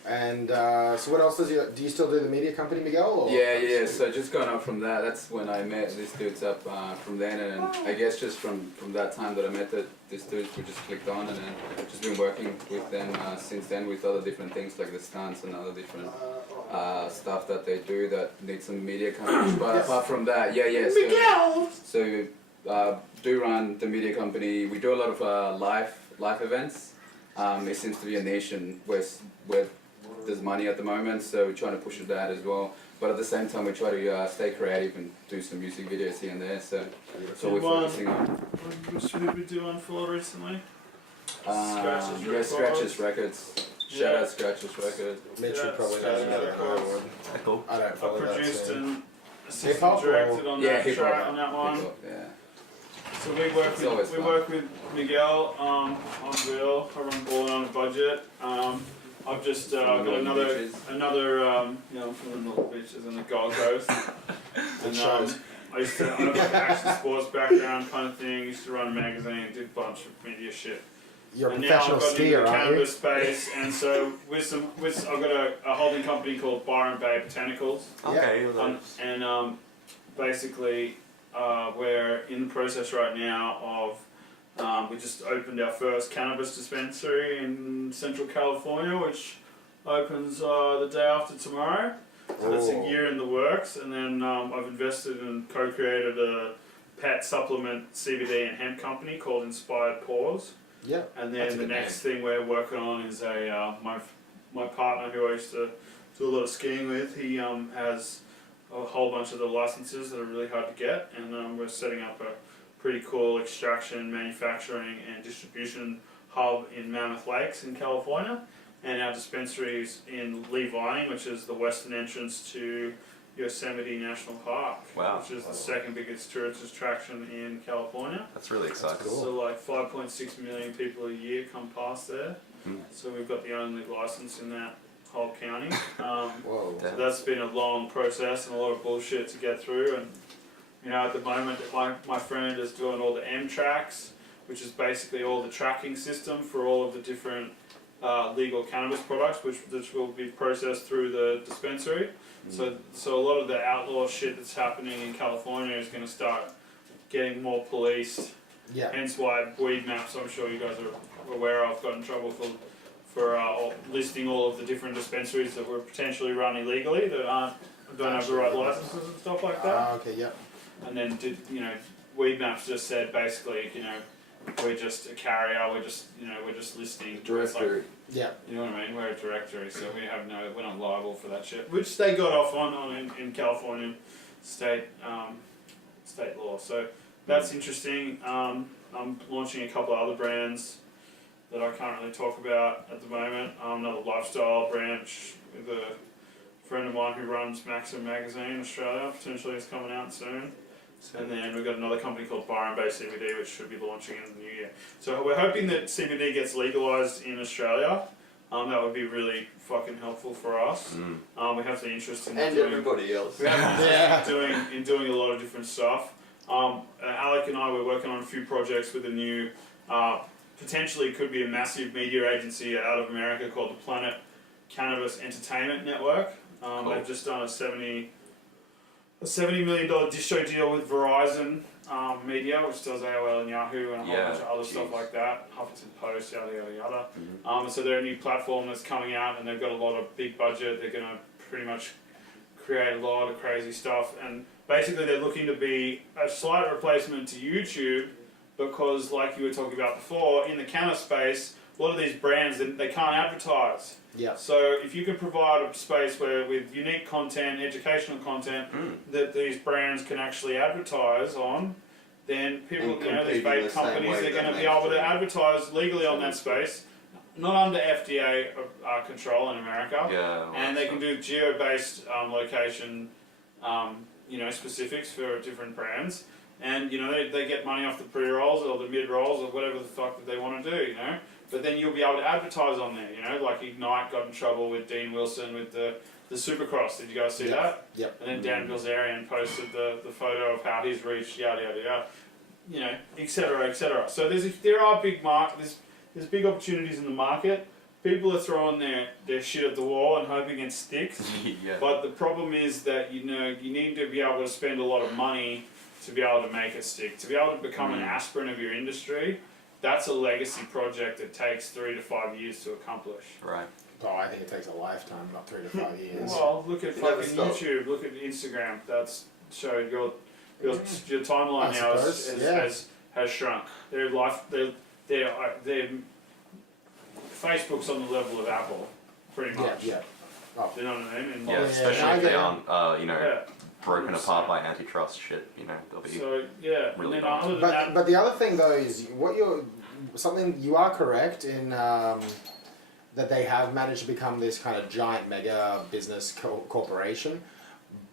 And so what else do you still do the media company, Miguel? Or? Yeah. So just going on from that, that's when I met these dudes up from then, and I guess just from that time that I met these dudes, we just clicked on, and then just been working with them since then with other different things like the stunts and other different stuff that they do that need some media coverage. But apart from that, Miguel. So do run the media company. We do a lot of live events. It seems to be a nation where there's money at the moment, so we're trying to push that as well. But at the same time, we try to stay creative and do some music videos here and there. So that's what we're focusing on. What should we do on Full recently? Scratches Records. Shout out Scratches Records. Mitch would probably know that. Cool. I don't follow that. Produced So. and assistant directed on that track, on that one. Yeah. So we work with Miguel on Will. I run Ballin On A Budget. I've just got another from the Northern Beaches and the Gold Coast. And I have an action sports background kind of thing. Used to run a magazine, did a bunch of media shit. You're a And professional now I've got into skier, the aren't you? cannabis space, and so I've got a holding company called Byron Bay Botanicals. Okay. Basically, we're in the process right now of we just opened our first cannabis dispensary in Central California, which opens the day after tomorrow. So that's a year in the works, and then I've invested and co-created a pet supplement CBD and hemp company called Inspired Paws. Yeah. And then the next thing we're working on is my partner who I used to do a lot of skiing with. He has a whole bunch of the licenses that are really hard to get, and we're setting up a pretty cool extraction, manufacturing, and distribution hub in Mammoth Lakes in California. And our dispensary is in Lee Vining, which is the western entrance to Yosemite National Park, which is the second biggest tourist attraction in California. That's really exciting. Cool. So like 5.6 million people a year come past there. So we've got the only license in that whole county. Whoa. So that's been a long process and a lot of bullshit to get through. And at the moment, my friend is doing all the M-Tracks, which is basically all the tracking system for all of the different legal cannabis products, which will be processed through the dispensary. So a lot of the outlaw shit that's happening in California is going to start getting more policed. Yeah. Hence why weed maps, I'm sure you guys are aware of, got in trouble for listing all of the different dispensaries that were potentially run illegally that don't have the right licenses and stuff like that. Okay. Yeah. And then weed maps just said basically, we're just a carrier. We're just listing Directory. Yeah. You know what I mean? We're a directory, so we're not liable for that shit. Which they got off on in California state law. So that's interesting. I'm launching a couple of other brands that I can't really talk about at the moment. Another lifestyle brand with a friend of mine who runs Maxim Magazine in Australia. Potentially is coming out soon. And then we've got another company called Byron Bay CBD, which should be launching in the new year. So we're hoping that CBD gets legalised in Australia. That would be really fucking helpful for us. We have the interest in everybody else. We have the interest in doing a lot of different stuff. Alec and I were working on a few projects with a new, potentially could be a massive media agency out of America called the Planet Cannabis Entertainment Network. They've just done a $70 million distro deal with Verizon Media, which does AOL and Yahoo and a whole bunch of other stuff like that, Huffington Post, yada yada yada. So they're a new platform that's coming out, and they've got a lot of big budget. They're going to pretty much create a lot of crazy stuff, and basically they're looking to be a slight replacement to YouTube, because, like you were talking about before, in the cannabis space, a lot of these brands, they can't advertise. Yeah. So if you can provide a space where with unique content, educational content, that these brands can actually advertise on, then people, And you know, these compete in vape the same companies, way they're that going to be makes able to sense. advertise legally on that space, not under FDA control in America, Yeah. and they can do geo-based location, you know, specifics for different brands. And, you know, they get money off the pre-rolls or the mid-rolls or whatever the fuck that they want to do, you know. But then you'll be able to advertise on there, you know, like Ignite got in trouble with Dean Wilson with the Supercross. Did you guys see that? Yep. And then Dan Bilzerian posted the photo of how he's reached, yada, yada, yada. You know, et cetera, et cetera. So there are big there's big opportunities in the market. People are throwing their shit at the wall and hoping it sticks. Yeah. But the problem is that, you know, you need to be able to spend a lot of money to be able to make it stick. To be able to become an aspirin of your industry, that's a legacy project that takes 3 to 5 years to accomplish. Right. Oh, I think it takes a lifetime, not 3 to 5 years. Well, look at You never fucking stop. YouTube, look at Instagram. That's showed your timeline I now suppose, has shrunk. Their Facebook's on the level of Apple, pretty much. Yeah. Oh. Do you know what I mean? Yeah, yeah, especially I if get they it. aren't, you know, Yeah. broken apart by antitrust shit. You know, they'll be. So yeah, really and then bad. other than that, But the other thing though is something you are correct in that they have managed to become this kind of giant mega business corporation.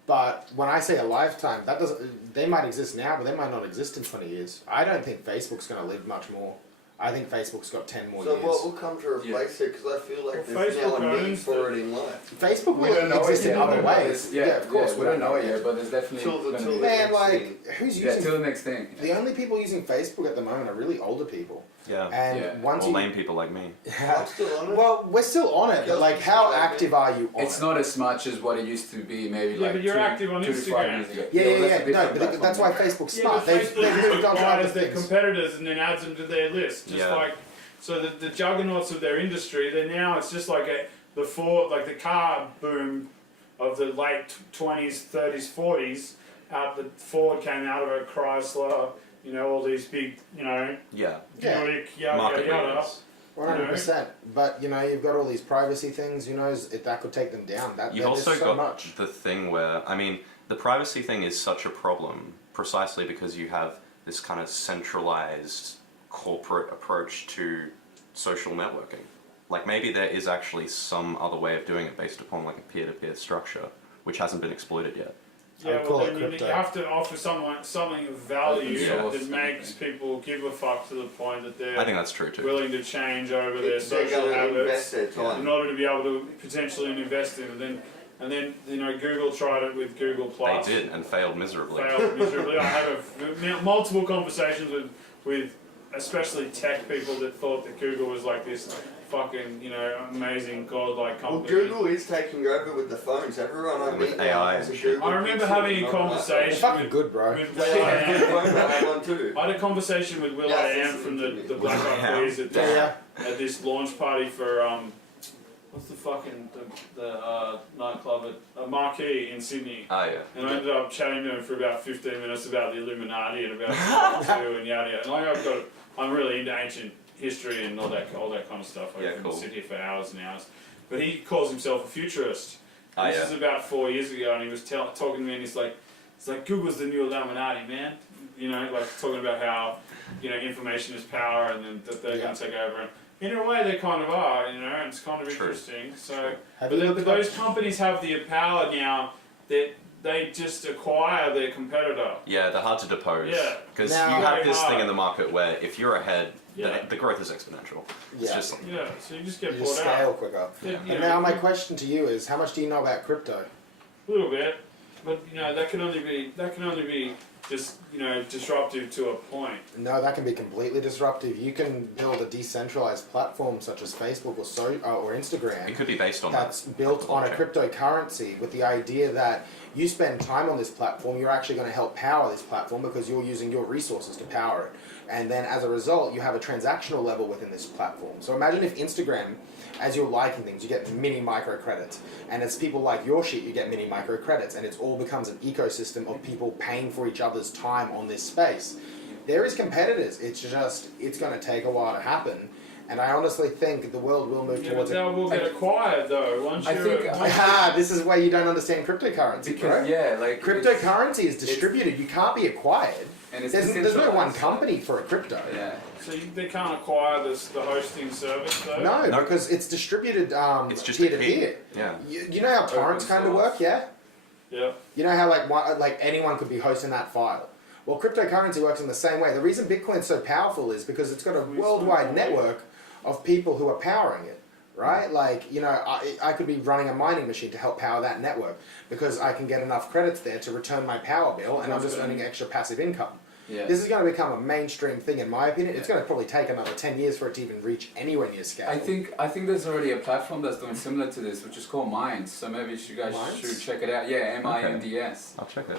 But when I say a lifetime, that doesn't. They might exist now, but they might not exist in 20 years. I don't think Facebook's going to live much more. I think Facebook's got 10 more So years. what will come to replace it? Because I feel like Well, there's now Facebook a need owns for it in life. Facebook We don't will know exist it in yet, other but ways. it's- Of course. we don't know it yet, but there's definitely Till the- gonna till be- the- Man, next like, thing. who's yeah, using... till the next thing. The only people using Facebook at the moment are really older people. Yeah. And Yeah. once Or you... lame people like me. I'm still on it. Well, we're still on it, but like, how active are you on It's it? not as much as what it used to be, maybe Yeah, like but you're active on 2 to 5 Instagram. years ago. Yeah, well, yeah. that's a No, different but platform. that's why Facebook's yeah, smart. but They've moved on to other acquires their things. competitors and then adds them to their list. Just Yeah. like so the juggernauts of their industry. They're now it's just like the car boom of the late 20s, 30s, 40s. The Ford came out of a Chrysler. You know, all these big, you know, Yeah. Yeah. Buick, yada Market yada yada. leaders. 100%. But, you know, you've got all these privacy things, who knows if that could take them down. You've There's also so got much. the thing where, I mean, the privacy thing is such a problem precisely because you have this kind of centralized corporate approach to social networking. Like maybe there is actually some other way of doing it based upon like a peer-to-peer structure, which hasn't been exploited yet. I would Yeah, call well it then you crypto. have to offer something of value Yeah. that makes people give a fuck to the point that I they're think that's true too. willing to change over their They're social going to habits invest their in time. order to be able to potentially invest in it. And then you know Google tried it with Google They Plus. did and failed miserably. Failed miserably. I had multiple conversations with especially tech people that thought that Google was like this fucking, you know, amazing godlike Well, company. Google is taking over with the phones. Everyone I With meet now AI has a and Google I remember Pixel, having a not an They're conversation fucking with good, bro. Will.i.am. iPhone. They have a good phone, I have one too. I had a conversation with Willy Yes, Am it's from the internet. Black Eyed Peas at, Yeah. at this launch party for what's the fucking the nightclub at Marquee in Sydney. Ah, yeah. And I ended up chatting to him for about 15 minutes about the Illuminati and about World War II and yada yada. And like I'm really into ancient history and all that kind of stuff. I Yeah, can cool. sit here for hours and hours. But he calls himself a futurist. Ah, This yeah. is about 4 years ago, and he was talking to me, and he's like, Google's the new Illuminati, man. You know, like talking about how, you know, information is power, and then that they're going to take over. And in a way, they kind of are, you know, and it's kind of True. interesting. So, Have but you looked those up- companies have the power now that they just acquire their competitor. Yeah, they're hard to depose. Yeah. Because Now- you have Very this thing hard. in the market where if you're ahead, Yeah. the growth is exponential. It's Yeah. just Yeah, so you just get You bought just out. scale quicker. Yeah, you And know, now my question to you is, how much do you know about crypto? a little bit, but you know that can only be just, you know, disruptive to a point. No, that can be completely disruptive. You can build a decentralized platform such as Facebook or Instagram. It could be based on That's built on a cryptocurrency with the idea that you spend time on this platform, you're actually going to help power this platform because you're using your resources to power it. And then as a result, you have a transactional level within this platform. So imagine if Instagram, as you're liking things, you get mini micro credits. And as people like your shit, you get mini micro credits. And it all becomes an ecosystem of people paying for each other's time on this space. there is competitors. It's going to take a while to happen. And I honestly think the world will move towards it. They will get acquired though. Once This is where you don't understand cryptocurrency, because bro. like Cryptocurrency is distributed. You can't be acquired. and it's There's no one company for a crypto. Yeah. So they can't acquire the hosting service though? No, because it's distributed It's just peer a to key. peer. Yeah. You know how torrents kind of work, yeah? Yeah. You know how like anyone could be hosting that file. Well, cryptocurrency works in the same way. The reason Bitcoin's so powerful is because it's got a worldwide network of people who are powering it, right? Like, you know, I could be running a mining machine to help power that network because I can get enough credits there to return my power bill and I'm just earning extra passive income. Yeah. This is going to become a mainstream thing, in my opinion. It's going to probably take another 10 years for it to even reach anywhere near scale. I think there's already a platform that's doing similar to this, which is called Minds. So maybe you guys should check it out. Yeah, MINDS. I'll check it.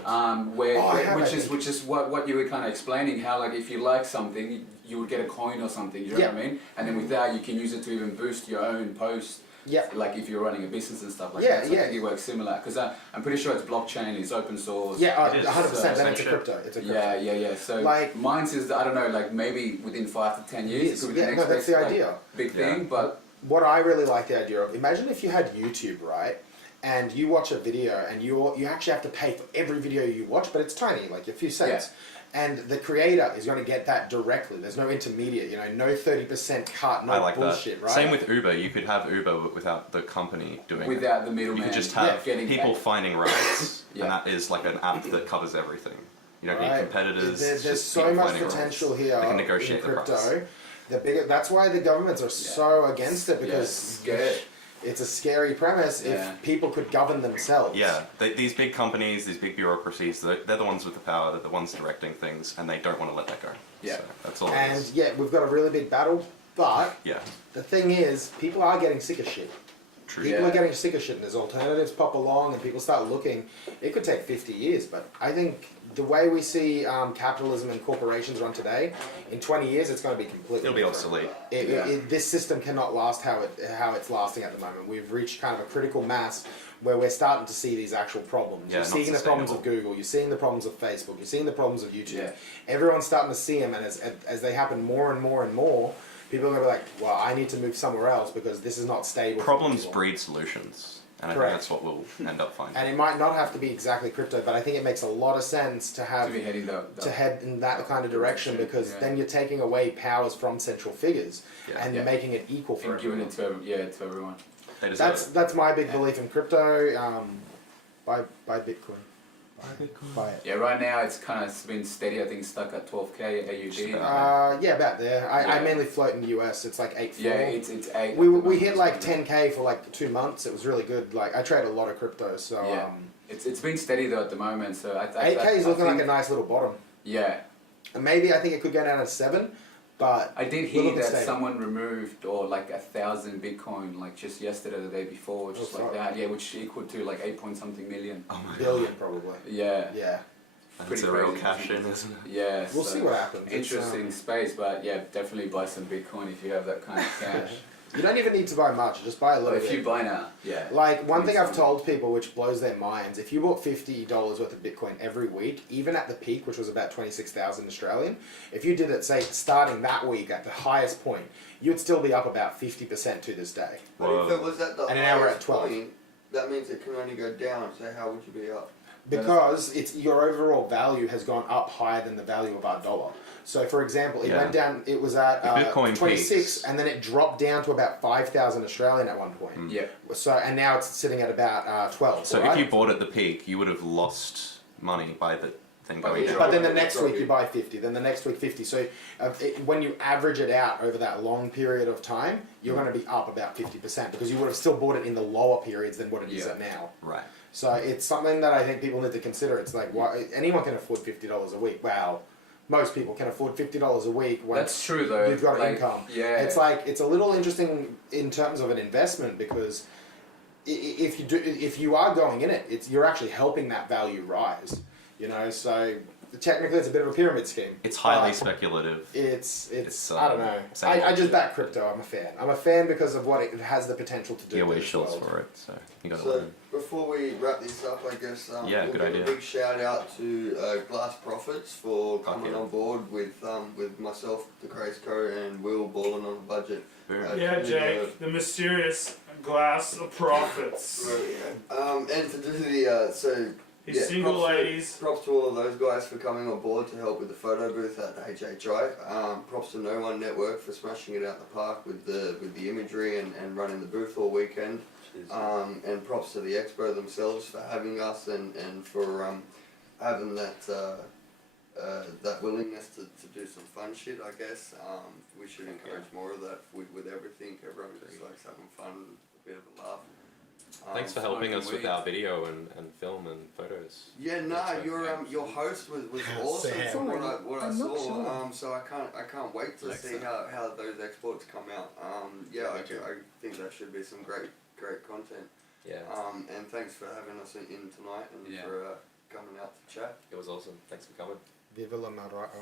Which is what you were kind of explaining. How like if you like something, you would get a coin or something. You know what I mean? And then with that, you can use it to even boost your own post. Yeah. Like if you're running a business and stuff like Yeah, that. So I yeah. think it works similar. Because I'm pretty sure it's blockchain, it's open source. Yeah, It is. 100%. Then it's a Same crypto. It's a crypto. Yeah. So Like- Minds is, I don't know, like maybe within 5 to 10 years, it could be the next that's big, the like, idea. big thing. But What I really like the idea of, imagine if you had YouTube, right? And you watch a video and you actually have to pay for every video you watch, but it's tiny, like a few cents. And the creator is going to get that directly. There's no intermediate, you know, no 30% cut, no I like bullshit, that. right? Same with Uber. You could have Uber without the company doing it. without the middleman. You could just have getting people paid. finding rights, Yeah. and that is like an app that covers everything. You don't Right. need competitors. There's it's just so people much finding potential rights. here They can negotiate in the crypto. price. That's why the governments are so against it, because scared. it's a scary premise Yeah. if people could govern themselves. Yeah, these big companies, these big bureaucracies, they're the ones with the power, they're the ones directing things, and they don't want to let that go. Yeah. So that's all it And is. yeah, we've got a really big battle, but Yeah, the thing is, people are getting sick of shit. true. People Yeah. are getting sick of shit, and as alternatives pop along and people start looking, it could take 50 years, but I think the way we see capitalism and corporations run today, in 20 years it's going to be completely It'll be different. obsolete. This system cannot last how it's lasting at the moment. We've reached kind of a critical mass where we're starting to see these actual problems. Yeah, you're not seeing the problems of sustainable. Google, you're seeing the problems of Facebook, you're seeing the problems of YouTube. Yeah. Everyone's starting to see them, and as they happen more and more and more, people are going to be like, well, I need to move somewhere else because this is not stable. for Problems anyone." breed solutions, and I Correct. think that's what we'll end up finding. And it might not have to be exactly crypto, but I think it makes a lot of sense to have To be heading to head in that kind of direction, because Yeah. then you're taking away powers from central figures Yeah. and you're making it equal for and giving everyone. it to everyone. They deserve it. That's my big belief in crypto. Buy Bitcoin. Buy it. Yeah, right now it's kind of been steady. I think it's stuck at 12k AUD. Yeah, about there. I Yeah. mainly float in the US. It's like 8.4. Yeah, it's 8. We hit like 10k for like 2 months. It was really good. Like I trade a lot of crypto, so Yeah. It's been steady though at the moment. So 8k is looking like a nice little bottom. Yeah, And maybe I think it could go down to 7, but I did we're hear looking that stable. someone removed or like 1,000 Bitcoin like just yesterday, or the day before, just Oh, like fuck. that. Yeah, which equal to like 8 million. Oh my billion god. probably. Yeah, Yeah. That's pretty a real crazy. cash in, isn't it? yeah. We'll so see what happens. It's, Interesting space, but yeah, definitely buy some Bitcoin if you have that kind of cash. You don't even need to buy much. Just buy a But little if bit. you buy now, yeah. Like one thing I've Something. told people, which blows their minds, if you bought $50 worth of Bitcoin every week, even at the peak, which was about 26,000 Australian, if you did it, say, starting that week at the highest point, you'd still be up about 50% to this day. But if it was at the And now we're at highest 12. point, that means it can only go down. So how would you be up? Because it's your overall value has gone up higher than the value of our dollar. So, for example, it Yeah. went down. It was at If Bitcoin 26, peaks. and then it dropped down to about 5,000 Australian at one point. Yeah. So, and now it's sitting at about 12. So right? if you bought at the peak, you would have lost money by the thing By going the down. But then the Yeah. next week you buy 50, then the next week 50. So when you average it out over that long period of time, you're going to be up about 50% because you would have still bought it in the lower periods than what it is Yeah. at now. Right. So it's something that I think people need to consider. It's like, why, anyone can afford $50 a week. Wow. Most people can afford $50 a week once That's true though. you've got like, income. Yeah. It's like, it's a little interesting in terms of an investment because if you are going in it, you're actually helping that value rise. You know, so technically it's a bit of a pyramid scheme. It's highly but speculative. It's I don't know. same I just shit. back crypto. I'm a fan. I'm a fan because of what it has the potential to do. Yeah, to we're this shorts world. for it, so you gotta So learn. before we wrap this up, I guess Yeah, we'll good give idea. a big shout out to Glass Profits for coming yeah. on board with myself, the Craze Co, and Will Ballin On A Budget. Boom. Yeah, Jake, the mysterious glass of profits. And to do the His single props to- ladies. Props to all of those guys for coming on board to help with the photo booth at HHI. Props to No One Network for smashing it out the park with the imagery and running the booth all weekend. And props to the expo themselves for having us and for having that willingness to do some fun shit, I guess. We should encourage more of that with everything. Everyone just likes having fun, a bit of a laugh. Thanks for helping us with our video and film and photos. Yeah, your host was awesome Sam. from what I I'm not saw. sure. So I can't wait to see how those exports come out. I think that should be some great content. Yeah, And thanks for having us in tonight and Yeah. for coming out to chat. it was awesome. Thanks for coming. Viva la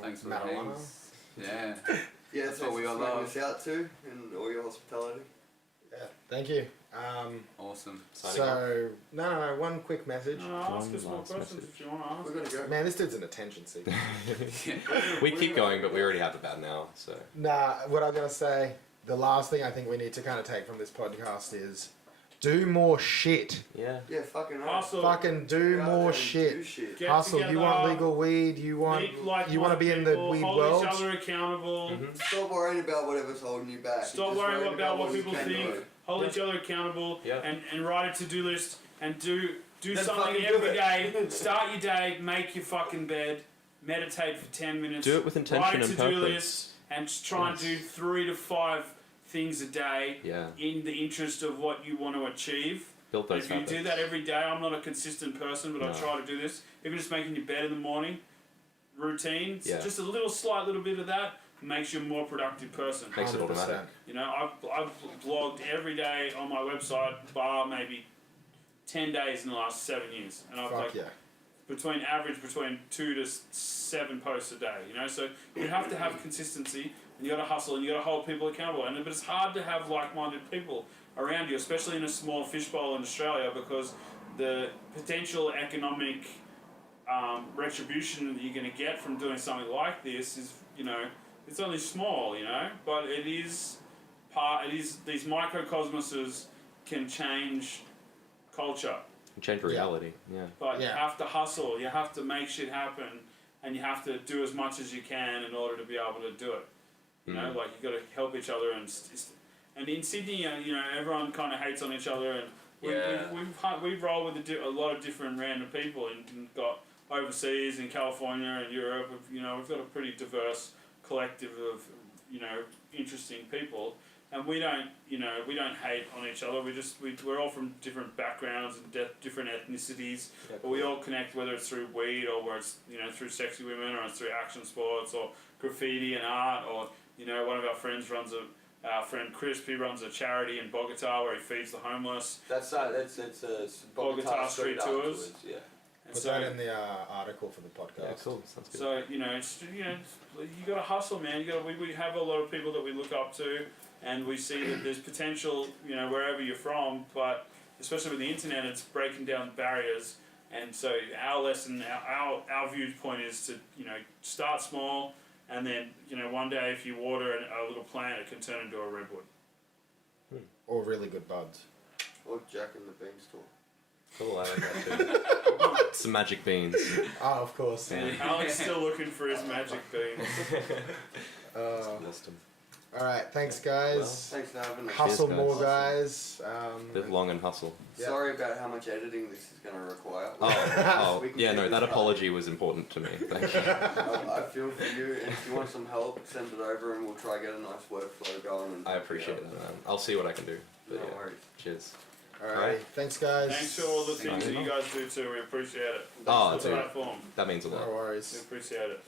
Thanks for the marijuana. things. Yeah. Yeah, That's thanks what we for all smoking love. us out too, and all your hospitality. Yeah, thank you. Awesome. Signing off. So no, one quick message. Ask us more last questions message. if you want to ask. We're gonna go. Man, this dude's an attention seeker. We keep going, but we already have about an hour, so. Nah, what I'm gonna say, the last thing I think we need to kind of take from this podcast is do more shit. Yeah. Yeah, fucking hell. Hustle. Fucking do Get out more there and shit. do shit. Get Hustle. You together, want legal weed? You want meet like-minded you want to be in the people, weed hold world? each other accountable. Stop worrying about whatever's holding you back. Stop Just worrying worry about what you people can think. do. Hold each other accountable. Yeah. And write a to-do list and do Then something fucking do every it. day. Start your day. Make your fucking bed. Meditate for 10 minutes. Do it with intention Write a and to-do purpose. list and just try and do 3 to 5 things a day Yeah. in the interest of what you want to achieve. Build And those if you habits. do that every day, I'm not a consistent person, but I No. try to do this. Even just making your bed in the morning, routines, Yeah. just a slight little bit of that makes you a more productive person. Makes it automatic. 100%. You know, I've blogged every day on my website, bar maybe 10 days in the last 7 years, and I've Fuck yeah. between 2 to 7 posts a day. You know, so you have to have consistency, and you got to hustle, and you got to hold people accountable. But it's hard to have like-minded people around you, especially in a small fishbowl in Australia, because the potential economic retribution that you're going to get from doing something like this is, you know, it's only small, you know, but it is these microcosmoses can change culture. Change reality. Yeah. But you Yeah. have to hustle, you have to make shit happen, and you have to do as much as you can in order to be able to do it. You know, like you got to help each other, and in Sydney, you know, everyone kind of hates on each other, and we've rolled with a lot of different random people, and got overseas in California and Europe. We've got a pretty diverse collective of interesting people. And we don't hate on each other. We're all from different backgrounds and different ethnicities, but we all connect, whether it's through weed or where it's through sexy women, or it's through action sports or graffiti and art, or one of our friends our friend Chris, he runs a charity in Bogota where he feeds the homeless. That's Bogota Street Tours. Yeah. And Put so, that in the article for the podcast. Yeah, cool. Sounds good. so you got to hustle, man. We have a lot of people that we look up to. And we see that there's potential, wherever you're from, but especially with the internet, it's breaking down barriers. And so our lesson, our viewpoint is to, start small, and then, one day if you water a little plant, it can turn into a redwood. Or really good buds. Or Jack and the Beanstalk. Cool, I like that too. Some magic beans. Oh, of course. Yeah. Alec's still looking for his magic beans. Lost 'em. All right, thanks guys. Thanks for having us. Hustle Cheers, more, guys. guys. Live long and hustle. Yeah. Sorry about how much editing this is going to require. Oh, We can yeah, keep no, this that up. apology was important to me. Thank you. I feel for you, and if you want some help, send it over and we'll try to get a nice workflow going. And I appreciate that, man. I'll see what I can do. No But yeah, worries. cheers. All right, thanks guys. Thanks for all the things that you. you guys do too. We appreciate it. Oh, Thanks for the dude. platform. That means a No lot. We worries. appreciate it.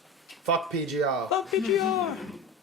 Fuck PGR. Fuck PGR!